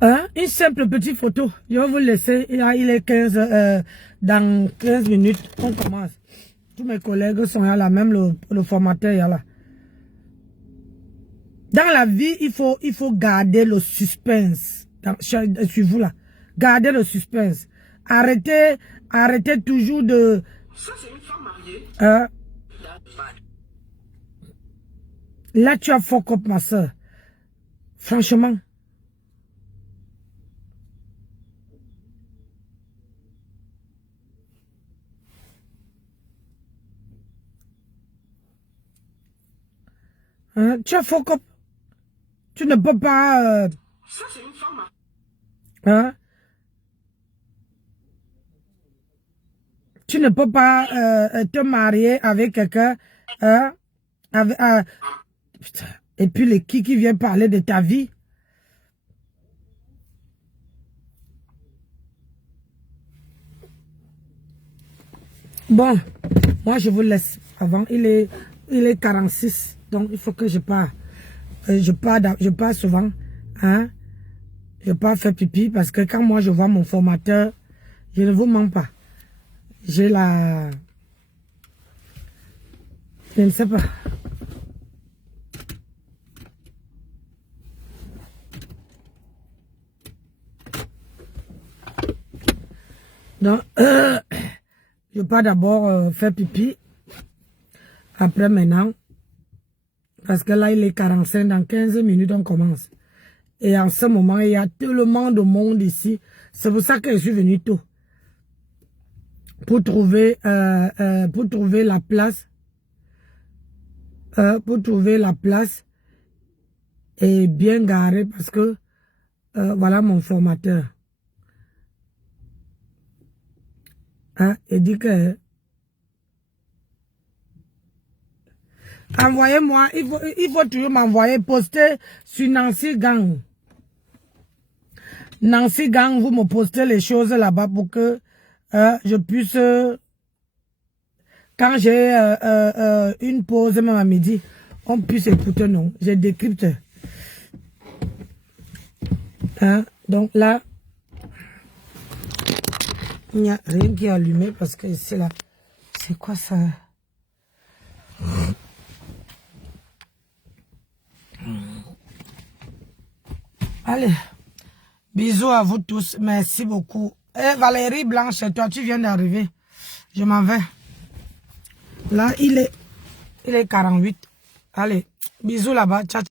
Hein? Une simple petite photo. Je vais vous laisser. Il est 15, dans 15 minutes, on commence. Tous mes collègues sont là, même le formateur est là. Dans la vie, il faut garder le suspense. Suivez-vous là. Gardez le suspense. Arrêtez toujours de... Ça, c'est une femme mariée. Hein? Là, tu as fuck up, ma soeur. Franchement. Hein? Tu as fuck up. Tu ne peux pas... Ça, c'est une femme mariée. Hein? Tu ne peux pas te marier avec quelqu'un... Hein? Putain. Et puis les qui vient parler de ta vie. Bon, moi je vous laisse avant. Il est 46, donc il faut que je pars. Je pars souvent. Hein? Je pars faire pipi parce que quand moi je vois mon formateur, je ne vous mens pas. J'ai la... Je ne sais pas. Donc, je pars d'abord faire pipi. Après maintenant. Parce que là, il est 45. Dans 15 minutes, on commence. Et en ce moment, il y a tellement de monde ici. C'est pour ça que je suis venu tôt. pour trouver la place. Pour trouver la place et bien garé parce que voilà mon formateur. Hein, il dit que envoyez-moi, il faut toujours m'envoyer, poster sur Nancy Gang. Nancy Gang, vous me postez les choses là-bas pour que je puisse, quand j'ai une pause, même à midi, on puisse écouter, non, j'ai décrypte. Hein, donc là, il n'y a rien qui est allumé parce que c'est là. C'est quoi ça? Allez, bisous à vous tous, merci beaucoup. Eh, Valérie Blanche, toi tu viens d'arriver. Je m'en vais. Là, il est 48. Allez, bisous là-bas, ciao.